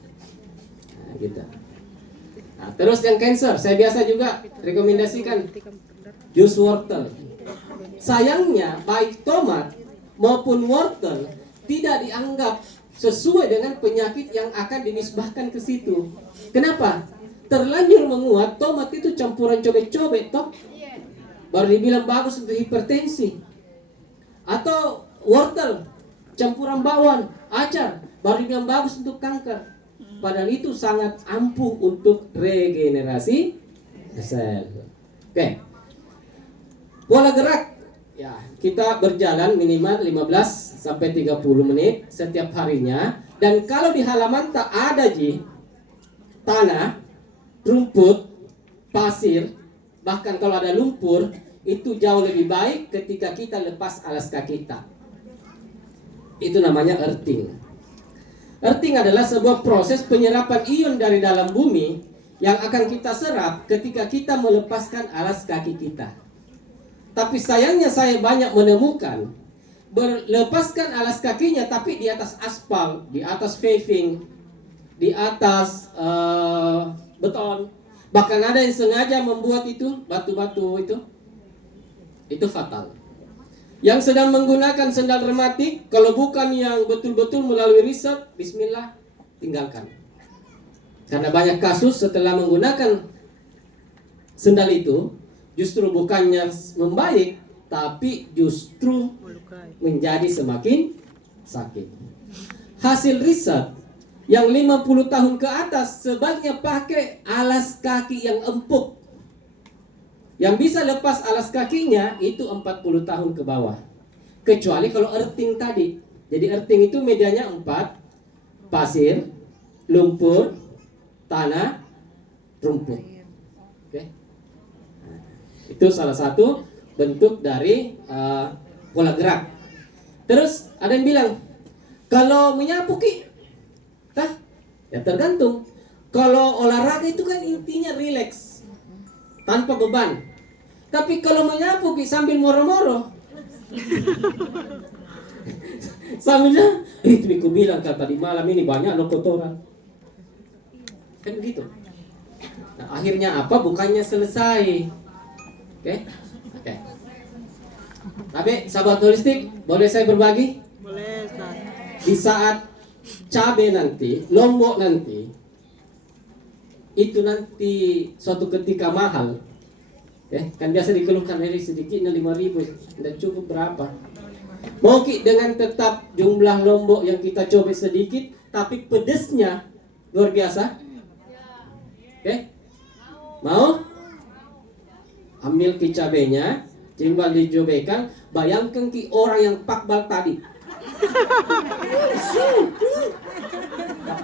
Nah, gitu. Nah, terus yang cancer, saya biasa juga rekomendasikan jus wortel. Sayangnya baik tomat maupun wortel tidak dianggap sesuai dengan penyakit yang akan dinisbahkan ke situ. Kenapa? Terlanjur menguat, tomat itu campuran cobek-cobek toh. Baru dibilang bagus untuk hipertensi. Atau wortel campuran bawang, acar, baru dibilang bagus untuk kanker. Padahal itu sangat ampuh untuk regenerasi sel. Oke. Pola gerak. Ya, kita berjalan minimal 15 sampai 30 menit setiap harinya. Dan kalau di halaman tak ada tanah, rumput, pasir, bahkan kalau ada lumpur, itu jauh lebih baik ketika kita lepas alas kaki kita. Itu namanya earthing. Earthing adalah sebuah proses penyerapan ion dari dalam bumi yang akan kita serap ketika kita melepaskan alas kaki kita. Tapi sayangnya saya banyak menemukan melepaskan alas kakinya tapi di atas aspal, di atas paving, di atas beton. Bahkan ada yang sengaja membuat itu batu-batu itu itu fatal. Yang sedang menggunakan sendal rematik, kalau bukan yang betul-betul melalui riset, bismillah, tinggalkan. Karena banyak kasus setelah menggunakan sendal itu, justru bukannya membaik, tapi justru menjadi semakin sakit. Hasil riset, yang 50 tahun ke atas sebaiknya pakai alas kaki yang empuk. Yang bisa lepas alas kakinya itu 40 tahun ke bawah. Kecuali kalau earthing tadi. Jadi earthing itu medianya 4, pasir, lumpur, tanah, rumput. Oke. Itu salah satu bentuk dari pola gerak. Terus ada yang bilang, kalau menyapu Ki, ya tergantung. Kalau olahraga itu kan intinya rileks, tanpa beban. Tapi kalau menyapu Ki sambil moro-moro, sambilnya, itu aku bilang kan tadi malam ini banyak no kotoran. Kan begitu. Nah, akhirnya apa? Bukannya selesai. Oke? Oke. Tapi sahabat holistik, boleh saya berbagi? Boleh, Ustaz. Di saat cabai nanti, lombok nanti, itu nanti suatu ketika mahal. Kan biasa dikeluhkan dari sedikitnya 5.000, dan cukup berapa? Mau Ki dengan tetap jumlah lombok yang kita coba sedikit, tapi pedesnya luar biasa? Mau? Ambil Ki cabenya, timbal dijobekan, bayangkan Ki orang yang pakbal tadi.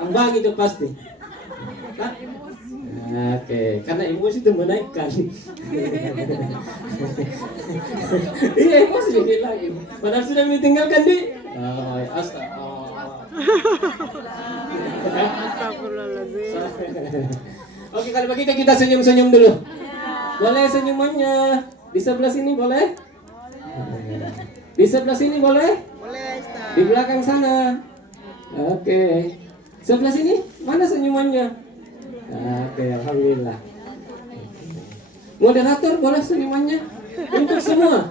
Ambang itu pasti. Oke, karena emosi itu menaikkan. Iya, emosi bikin lagi. Padahal sudah ditinggalkan di. Astagfirullahaladzim. Oke, kalau begitu kita senyum-senyum dulu. Boleh senyumannya di sebelah sini boleh? Di sebelah sini boleh? Boleh, Ustaz. Di belakang sana. Oke. Sebelah sini mana senyumannya? Oke, alhamdulillah. Moderator boleh senyumannya untuk semua.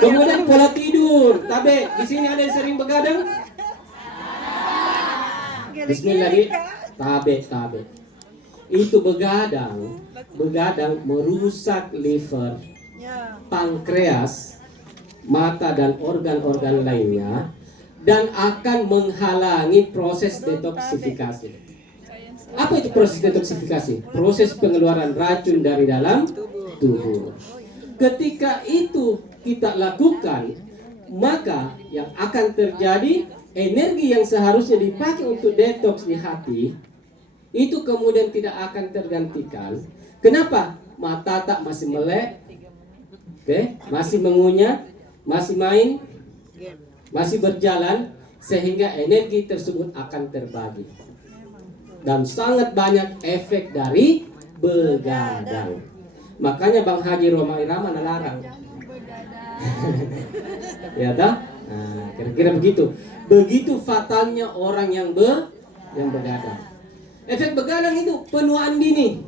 Kemudian pola tidur. Tabe, di sini ada yang sering begadang? Bismillah, tabe. Itu begadang merusak liver, pankreas, mata dan organ-organ lainnya, dan akan menghalangi proses detoksifikasi. Apa itu proses detoksifikasi? Proses pengeluaran racun dari dalam tubuh. Ketika itu kita lakukan, maka yang akan terjadi, energi yang seharusnya dipakai untuk detoks di hati itu kemudian tidak akan tergantikan. Kenapa? Mata tak masih melek, masih mengunyah, masih main, masih berjalan, sehingga energi tersebut akan terbagi. Dan sangat banyak efek dari begadang. Makanya Bang Haji Roma Irama larang. Ya dah? Nah, kira-kira begitu. Begitu fatalnya orang yang begadang. Efek begadang itu penuaan dini.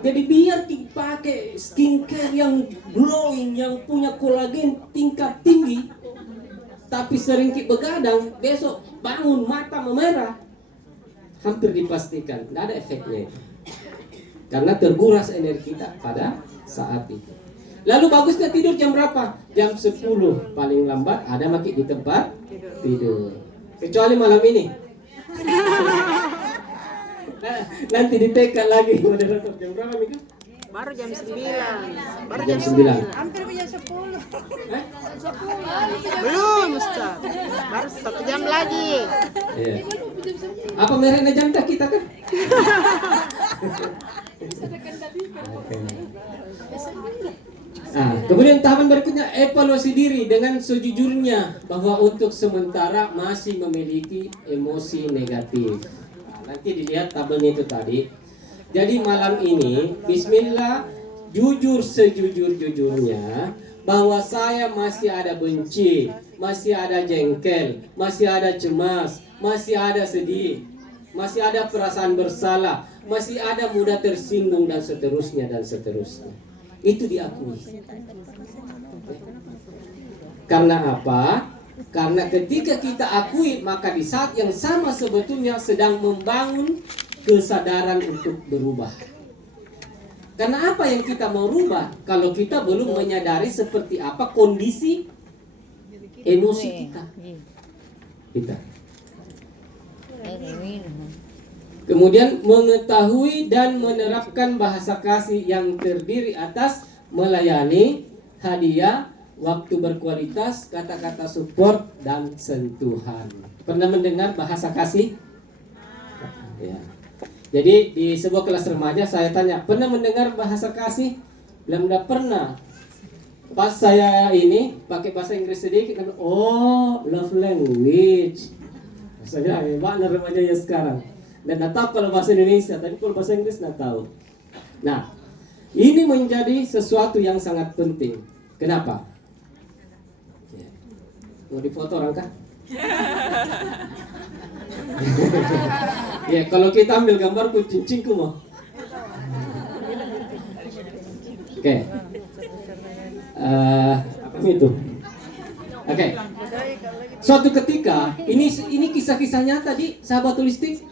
Jadi biar dipakai skincare yang glowing, yang punya kolagen tingkat tinggi, tapi sering begadang, besok bangun mata memerah, hampir dipastikan tidak ada efeknya itu. Karena terkuras energi kita pada saat itu. Lalu bagusnya tidur jam berapa? Jam 10 paling lambat ada maki di tempat tidur. Kecuali malam ini. Nanti ditekan lagi moderator jam berapa Mika? Baru jam 9. Baru Jam 9. Hampir punya 10. Belum, Ustaz. Baru 1 jam lagi. Iya. Apa mereknya jam tak kita kan? Nah, kemudian tahapan berikutnya evaluasi diri dengan sejujurnya bahwa untuk sementara masih memiliki emosi negatif. Nah, nanti dilihat tabelnya itu tadi. Jadi malam ini, bismillah, jujur sejujur-jujurnya bahwa saya masih ada benci, masih ada jengkel, masih ada cemas, masih ada sedih, masih ada perasaan bersalah, masih ada mudah tersinggung dan seterusnya dan seterusnya. Itu diakui. Karena apa? Karena ketika kita akui, maka di saat yang sama sebetulnya sedang membangun kesadaran untuk berubah. Karena apa yang kita mau rubah kalau kita belum menyadari seperti apa kondisi emosi kita. Kemudian mengetahui dan menerapkan bahasa kasih yang terdiri atas melayani, hadiah, waktu berkualitas, kata-kata support, dan sentuhan. Pernah mendengar bahasa kasih? Ya. Jadi di sebuah kelas remaja saya tanya, pernah mendengar bahasa kasih? Bilang tidak pernah. Pas saya ini pakai bahasa Inggris sedikit, oh love language. Saya hebat remaja ya sekarang. Dan tidak tahu kalau bahasa Indonesia, tapi kalau bahasa Inggris tidak tahu. Nah, ini menjadi sesuatu yang sangat penting. Kenapa? Mau difoto orang kah? Ya, kalau kita ambil gambar cincinku mau. Oke. Apa itu? Oke. Suatu ketika, ini kisah-kisah nyata di sahabat tulistik.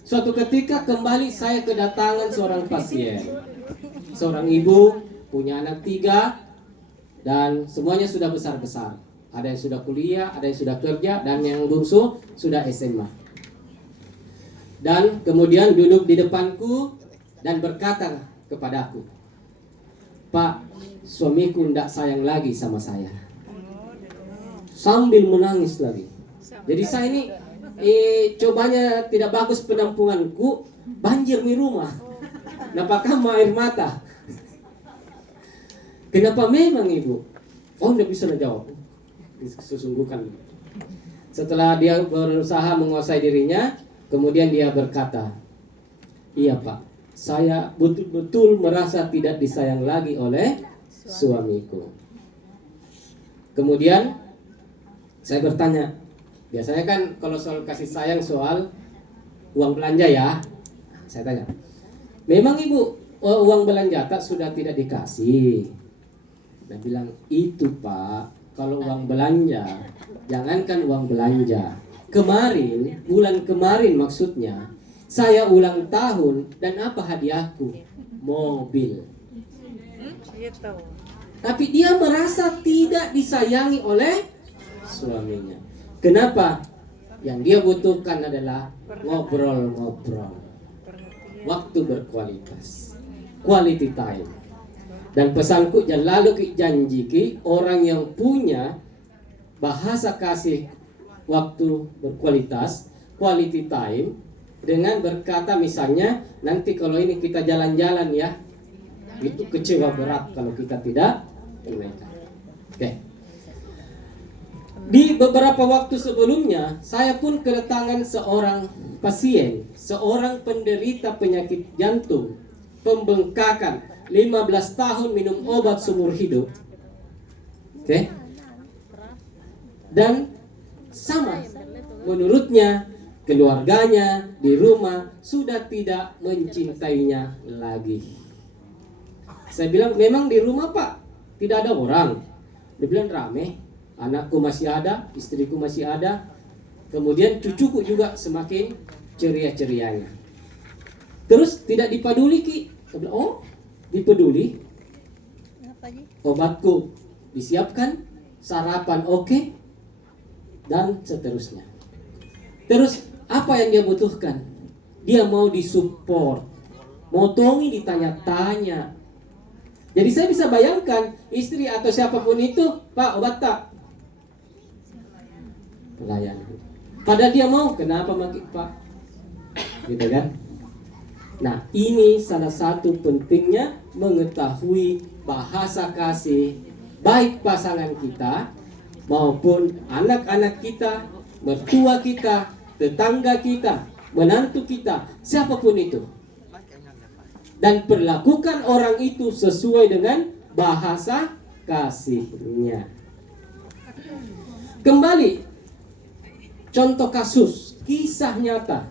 Suatu ketika kembali saya kedatangan seorang pasien, seorang ibu punya anak 3 dan semuanya sudah besar-besar. Ada yang sudah kuliah, ada yang sudah kerja, dan yang bungsu sudah SMA. Dan kemudian duduk di depanku dan berkata kepadaku, Pak, suamiku tidak sayang lagi sama saya. Sambil menangis lagi. Jadi saya ini cobanya tidak bagus penampunganku, banjir di rumah. Napakah air mata. Kenapa memang ibu? Oh, tidak bisa jawab. Sesungguhkan. Setelah dia berusaha menguasai dirinya, kemudian dia berkata, iya Pak, saya betul-betul merasa tidak disayang lagi oleh suamiku. Kemudian saya bertanya, biasanya kan kalau soal kasih sayang soal uang belanja ya. Saya tanya, memang ibu uang belanja tak sudah tidak dikasih? Dia bilang, itu Pak, kalau uang belanja, jangankan uang belanja. Bulan kemarin maksudnya, saya ulang tahun dan apa hadiahku? Mobil. Tapi dia merasa tidak disayangi oleh suaminya. Kenapa? Yang dia butuhkan adalah ngobrol-ngobrol. Waktu berkualitas. Quality time. Dan pesanku lalu janji orang yang punya bahasa kasih waktu berkualitas, quality time, dengan berkata misalnya, nanti kalau ini kita jalan-jalan ya, itu kecewa berat kalau kita tidak tunaikan. Oke. Di beberapa waktu sebelumnya, saya pun kedatangan seorang pasien, seorang penderita penyakit jantung, pembengkakan, 15 tahun minum obat seumur hidup. Oke. Dan sama, menurutnya keluarganya di rumah sudah tidak mencintainya lagi. Saya bilang, memang di rumah Pak tidak ada orang. Dia bilang, rame, anakku masih ada, istriku masih ada, kemudian cucuku juga semakin ceria-cerianya. Terus tidak dipeduli Ki. Saya bilang, oh dipeduli, obatku disiapkan, sarapan oke, dan seterusnya. Terus apa yang dia butuhkan? Dia mau disupport, mau tongi ditanya-tanya. Jadi saya bisa bayangkan istri atau siapapun itu, Pak obat tak? Pelayan. Padahal dia mau, kenapa makin Pak? Gitu kan? Nah, ini salah satu pentingnya mengetahui bahasa kasih baik pasangan kita maupun anak-anak kita, mertua kita, tetangga kita, menantu kita, siapapun itu. Dan perlakukan orang itu sesuai dengan bahasa kasihnya. Kembali, contoh kasus, kisah nyata.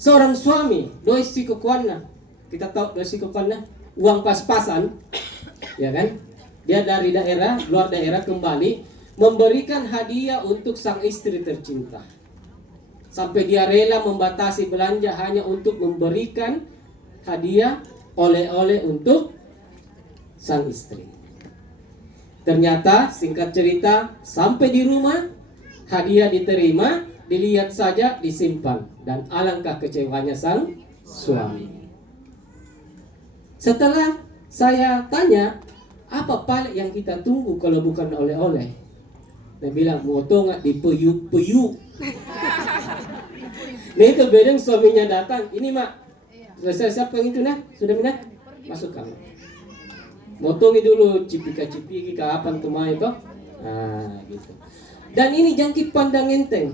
Seorang suami, doi sikukuanna. Kita tahu doi sikukuanna, uang pas-pasan, ya kan? Dia dari daerah, luar daerah kembali memberikan hadiah untuk sang istri tercinta. Sampai dia rela membatasi belanja hanya untuk memberikan hadiah oleh-oleh untuk sang istri. Ternyata singkat cerita sampai di rumah hadiah diterima, dilihat saja disimpan, dan alangkah kecewanya sang suami. Setelah saya tanya, apa paling yang kita tunggu kalau bukan oleh-oleh? Dia bilang, moto nggak dipeyuk-peyuk. Nah itu bedeng suaminya datang, ini mak, selesai siapa yang itu nah? Sudah minat? Masuk kamar. Motongi dulu cipika-cipiki kapan tuh mai toh? Nah gitu. Dan ini jangkit pandang enteng.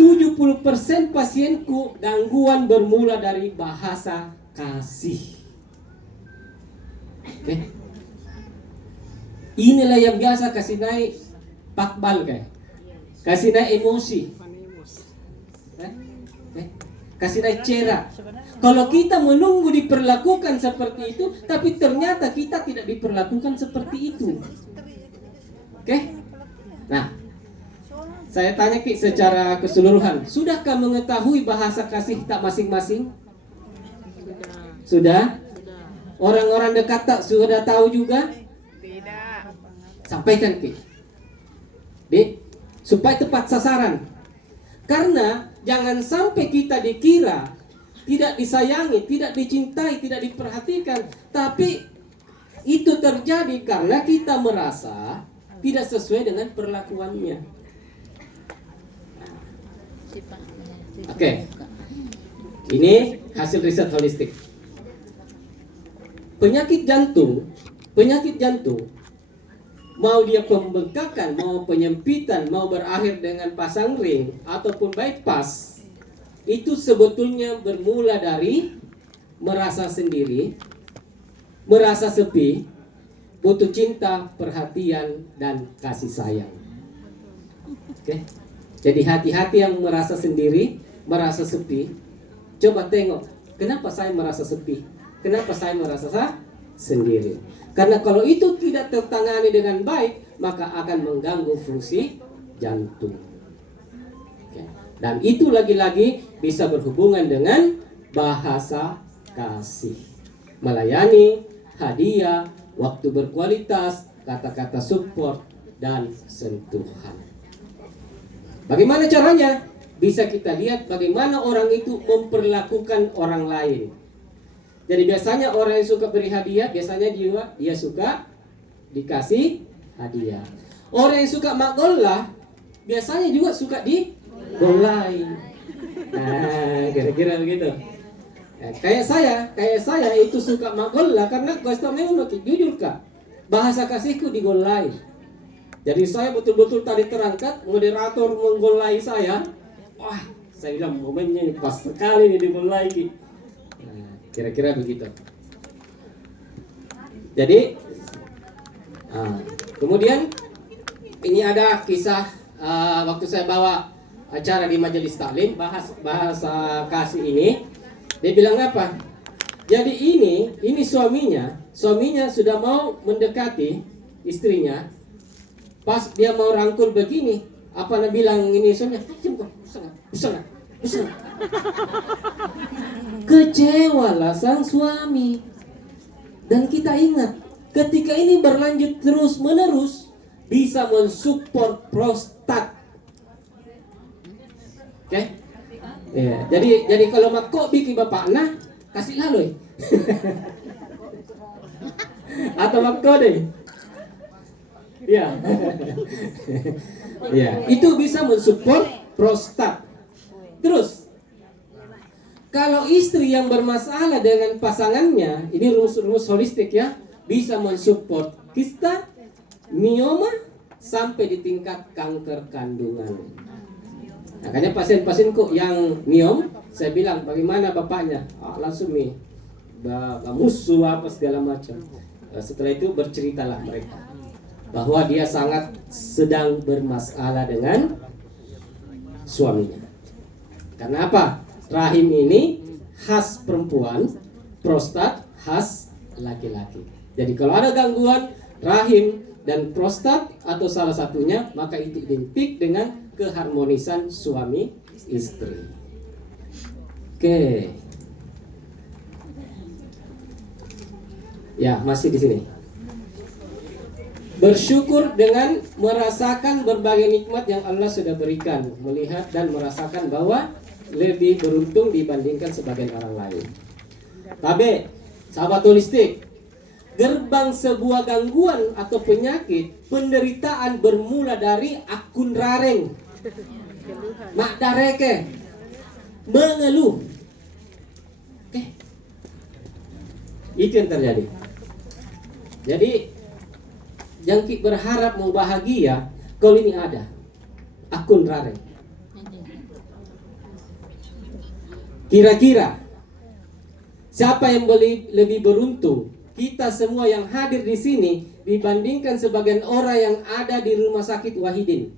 70% pasienku gangguan bermula dari bahasa kasih. Oke. Inilah yang biasa kasih naik pakbal kayak. Kasih naik emosi. Kasih naik cera. Kalau kita menunggu diperlakukan seperti itu, tapi ternyata kita tidak diperlakukan seperti itu. Oke? Nah, saya tanya Ki secara keseluruhan, sudahkah mengetahui bahasa kasih tak masing-masing? Sudah? Orang-orang dekat tak sudah tahu juga? Tidak. Sampaikan Ki. Supaya tepat sasaran. Karena jangan sampai kita dikira tidak disayangi, tidak dicintai, tidak diperhatikan, tapi itu terjadi karena kita merasa tidak sesuai dengan perlakuannya. Oke. Ini hasil riset holistik. Penyakit jantung mau dia pembengkakan, mau penyempitan, mau berakhir dengan pasang ring ataupun bypass, itu sebetulnya bermula dari merasa sendiri, merasa sepi, butuh cinta, perhatian, dan kasih sayang. Oke. Jadi hati-hati yang merasa sendiri, merasa sepi. Coba tengok, kenapa saya merasa sepi? Kenapa saya merasa sendiri? Karena kalau itu tidak tertangani dengan baik, maka akan mengganggu fungsi jantung. Oke. Dan itu lagi-lagi bisa berhubungan dengan bahasa kasih. Melayani, hadiah, waktu berkualitas, kata-kata support, dan sentuhan. Bagaimana caranya? Bisa kita lihat bagaimana orang itu memperlakukan orang lain. Jadi biasanya orang yang suka beri hadiah, biasanya dia suka dikasih hadiah. Orang yang suka magolah, biasanya juga suka digolai. Nah, kira-kira begitu. Ya, kayak saya itu suka magolah karena customer jujur Kak. Bahasa kasihku digolai. Jadi saya betul-betul tadi terangkat, moderator menggolai saya. Wah, saya bilang momennya ini pas sekali nih digolai. Nah, kira-kira begitu. Jadi, kemudian ini ada kisah waktu saya bawa acara di majelis taklim bahasa kasih ini. Dia bilang apa? Jadi ini suaminya sudah mau mendekati istrinya. Pas dia mau rangkul begini, apa nak bilang ini suaminya? Usah. Kecewalah sang suami. Dan kita ingat, ketika ini berlanjut terus-menerus, bisa mensupport prostat. Oke? Ya, jadi kalau makok bikin bapak nah, kasih lalu. Atau makok deh. Ya. Ya, itu bisa mensupport prostat. Terus kalau istri yang bermasalah dengan pasangannya, ini rumus holistik ya, bisa mensupport kista, mioma, sampai di tingkat kanker kandungan. Makanya pasien-pasienku yang miom, saya bilang bagaimana bapaknya? Langsung nih, musuh apa segala macam. Setelah itu berceritalah mereka bahwa dia sangat sedang bermasalah dengan suaminya. Karena apa? Rahim ini khas perempuan, prostat khas laki-laki. Jadi kalau ada gangguan rahim dan prostat atau salah satunya, maka itu identik dengan keharmonisan suami istri. Oke. Ya, masih di sini. Bersyukur dengan merasakan berbagai nikmat yang Allah sudah berikan, melihat dan merasakan bahwa lebih beruntung dibandingkan sebagian orang lain. Tabe, sahabat holistik, gerbang sebuah gangguan atau penyakit, penderitaan bermula dari akun rareng, mak dareke, mengeluh. Itu yang terjadi. Jadi jangkik berharap mau bahagia kalau ini ada akun rareng. Kira-kira siapa yang lebih beruntung? Kita semua yang hadir di sini dibandingkan sebagian orang yang ada di rumah sakit Wahidin.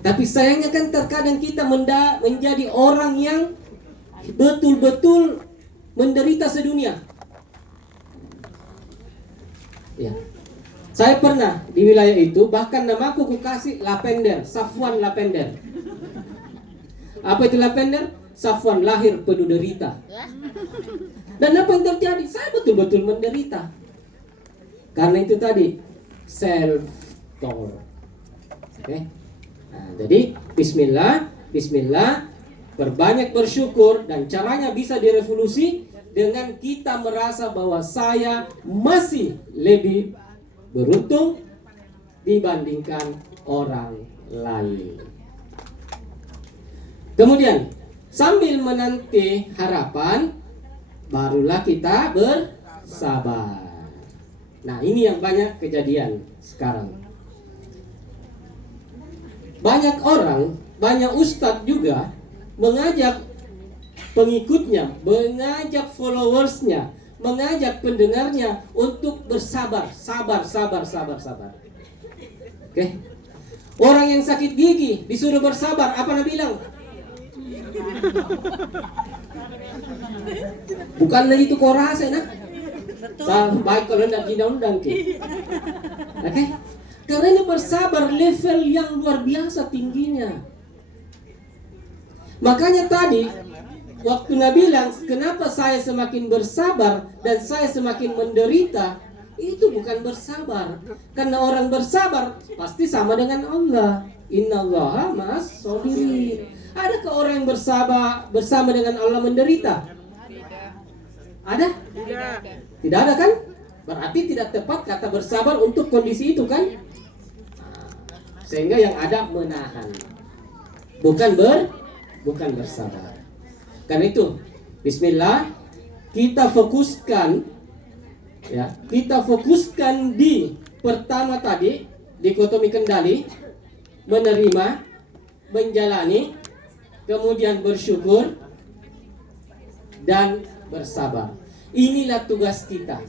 Tapi sayangnya kan terkadang kita menjadi orang yang betul-betul menderita sedunia. Ya. Saya pernah di wilayah itu, bahkan namaku kasih Lapender, Safwan Lapender. Apa itu Lapender? Safwan lahir penuh derita. Dan apa yang terjadi? Saya betul-betul menderita. Karena itu tadi self-talk. Oke. Nah, jadi bismillah, berbanyak bersyukur, dan caranya bisa direvolusi dengan kita merasa bahwa saya masih lebih beruntung dibandingkan orang lain. Kemudian sambil menanti harapan, barulah kita bersabar. Nah, ini yang banyak kejadian sekarang. Banyak orang, banyak ustadz juga mengajak pengikutnya, mengajak followersnya, mengajak pendengarnya untuk bersabar, sabar. Oke. Orang yang sakit gigi disuruh bersabar, apa nak bilang? Bukanlah itu kau rasa, nak? Baik kalau tidak diundang, oke? Karena ini bersabar level yang luar biasa tingginya. Makanya tadi waktu Nabi bilang, kenapa saya semakin bersabar dan saya semakin menderita, itu bukan bersabar. Karena orang bersabar pasti sama dengan Allah. Innallaha ma'as sabirin. Adakah orang yang bersabar bersama dengan Allah menderita? Ada? Tidak ada kan? Berarti tidak tepat kata bersabar untuk kondisi itu kan? Sehingga yang ada menahan, bukan bersabar. Karena itu, bismillah, kita fokuskan, ya, kita fokuskan di pertama tadi, dikotomi kendali, menerima, menjalani, kemudian bersyukur dan bersabar. Inilah tugas kita.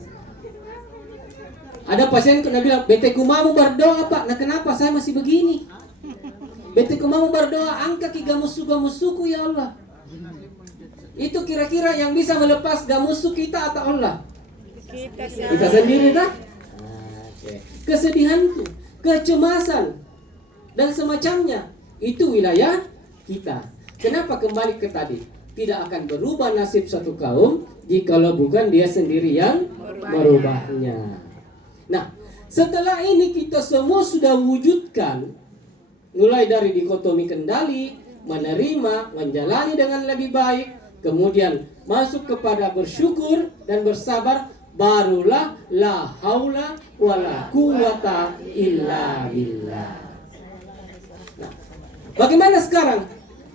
Ada pasien kena bilang, beteku mau berdoa pak. Nah kenapa saya masih begini? Beteku mau berdoa, angkat gamusuku ya Allah. Itu kira-kira yang bisa melepas gamusu kita atau Allah? Kita sendiri tak? Kesedihan itu, kecemasan dan semacamnya, itu wilayah kita. Kenapa kembali ke tadi? Tidak akan berubah nasib satu kaum jikalau bukan dia sendiri yang merubahnya. Nah, setelah ini kita semua sudah wujudkan, mulai dari dikotomi kendali, menerima, menjalani dengan lebih baik, kemudian masuk kepada bersyukur dan bersabar, barulah la haula wala quwata illa billah. Nah, bagaimana sekarang?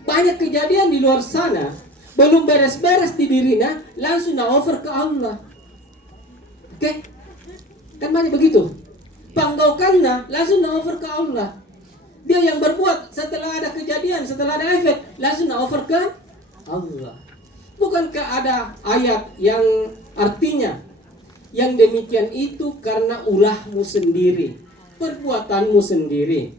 Banyak kejadian di luar sana, belum beres-beres di dirinya, langsung over ke Allah. Oke? Kan banyak begitu. Panggaukannya langsung over ke Allah. Dia yang berbuat setelah ada kejadian, setelah ada efek, langsung over ke Allah. Bukankah ada ayat yang artinya yang demikian itu karena ulahmu sendiri, perbuatanmu sendiri.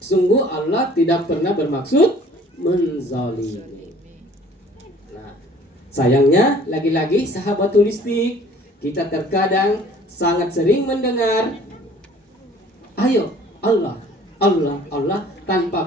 Sungguh Allah tidak pernah bermaksud menzalimi. Nah, sayangnya lagi-lagi sahabat tulistik, kita terkadang sangat sering mendengar, ayo Allah, Allah, Allah tanpa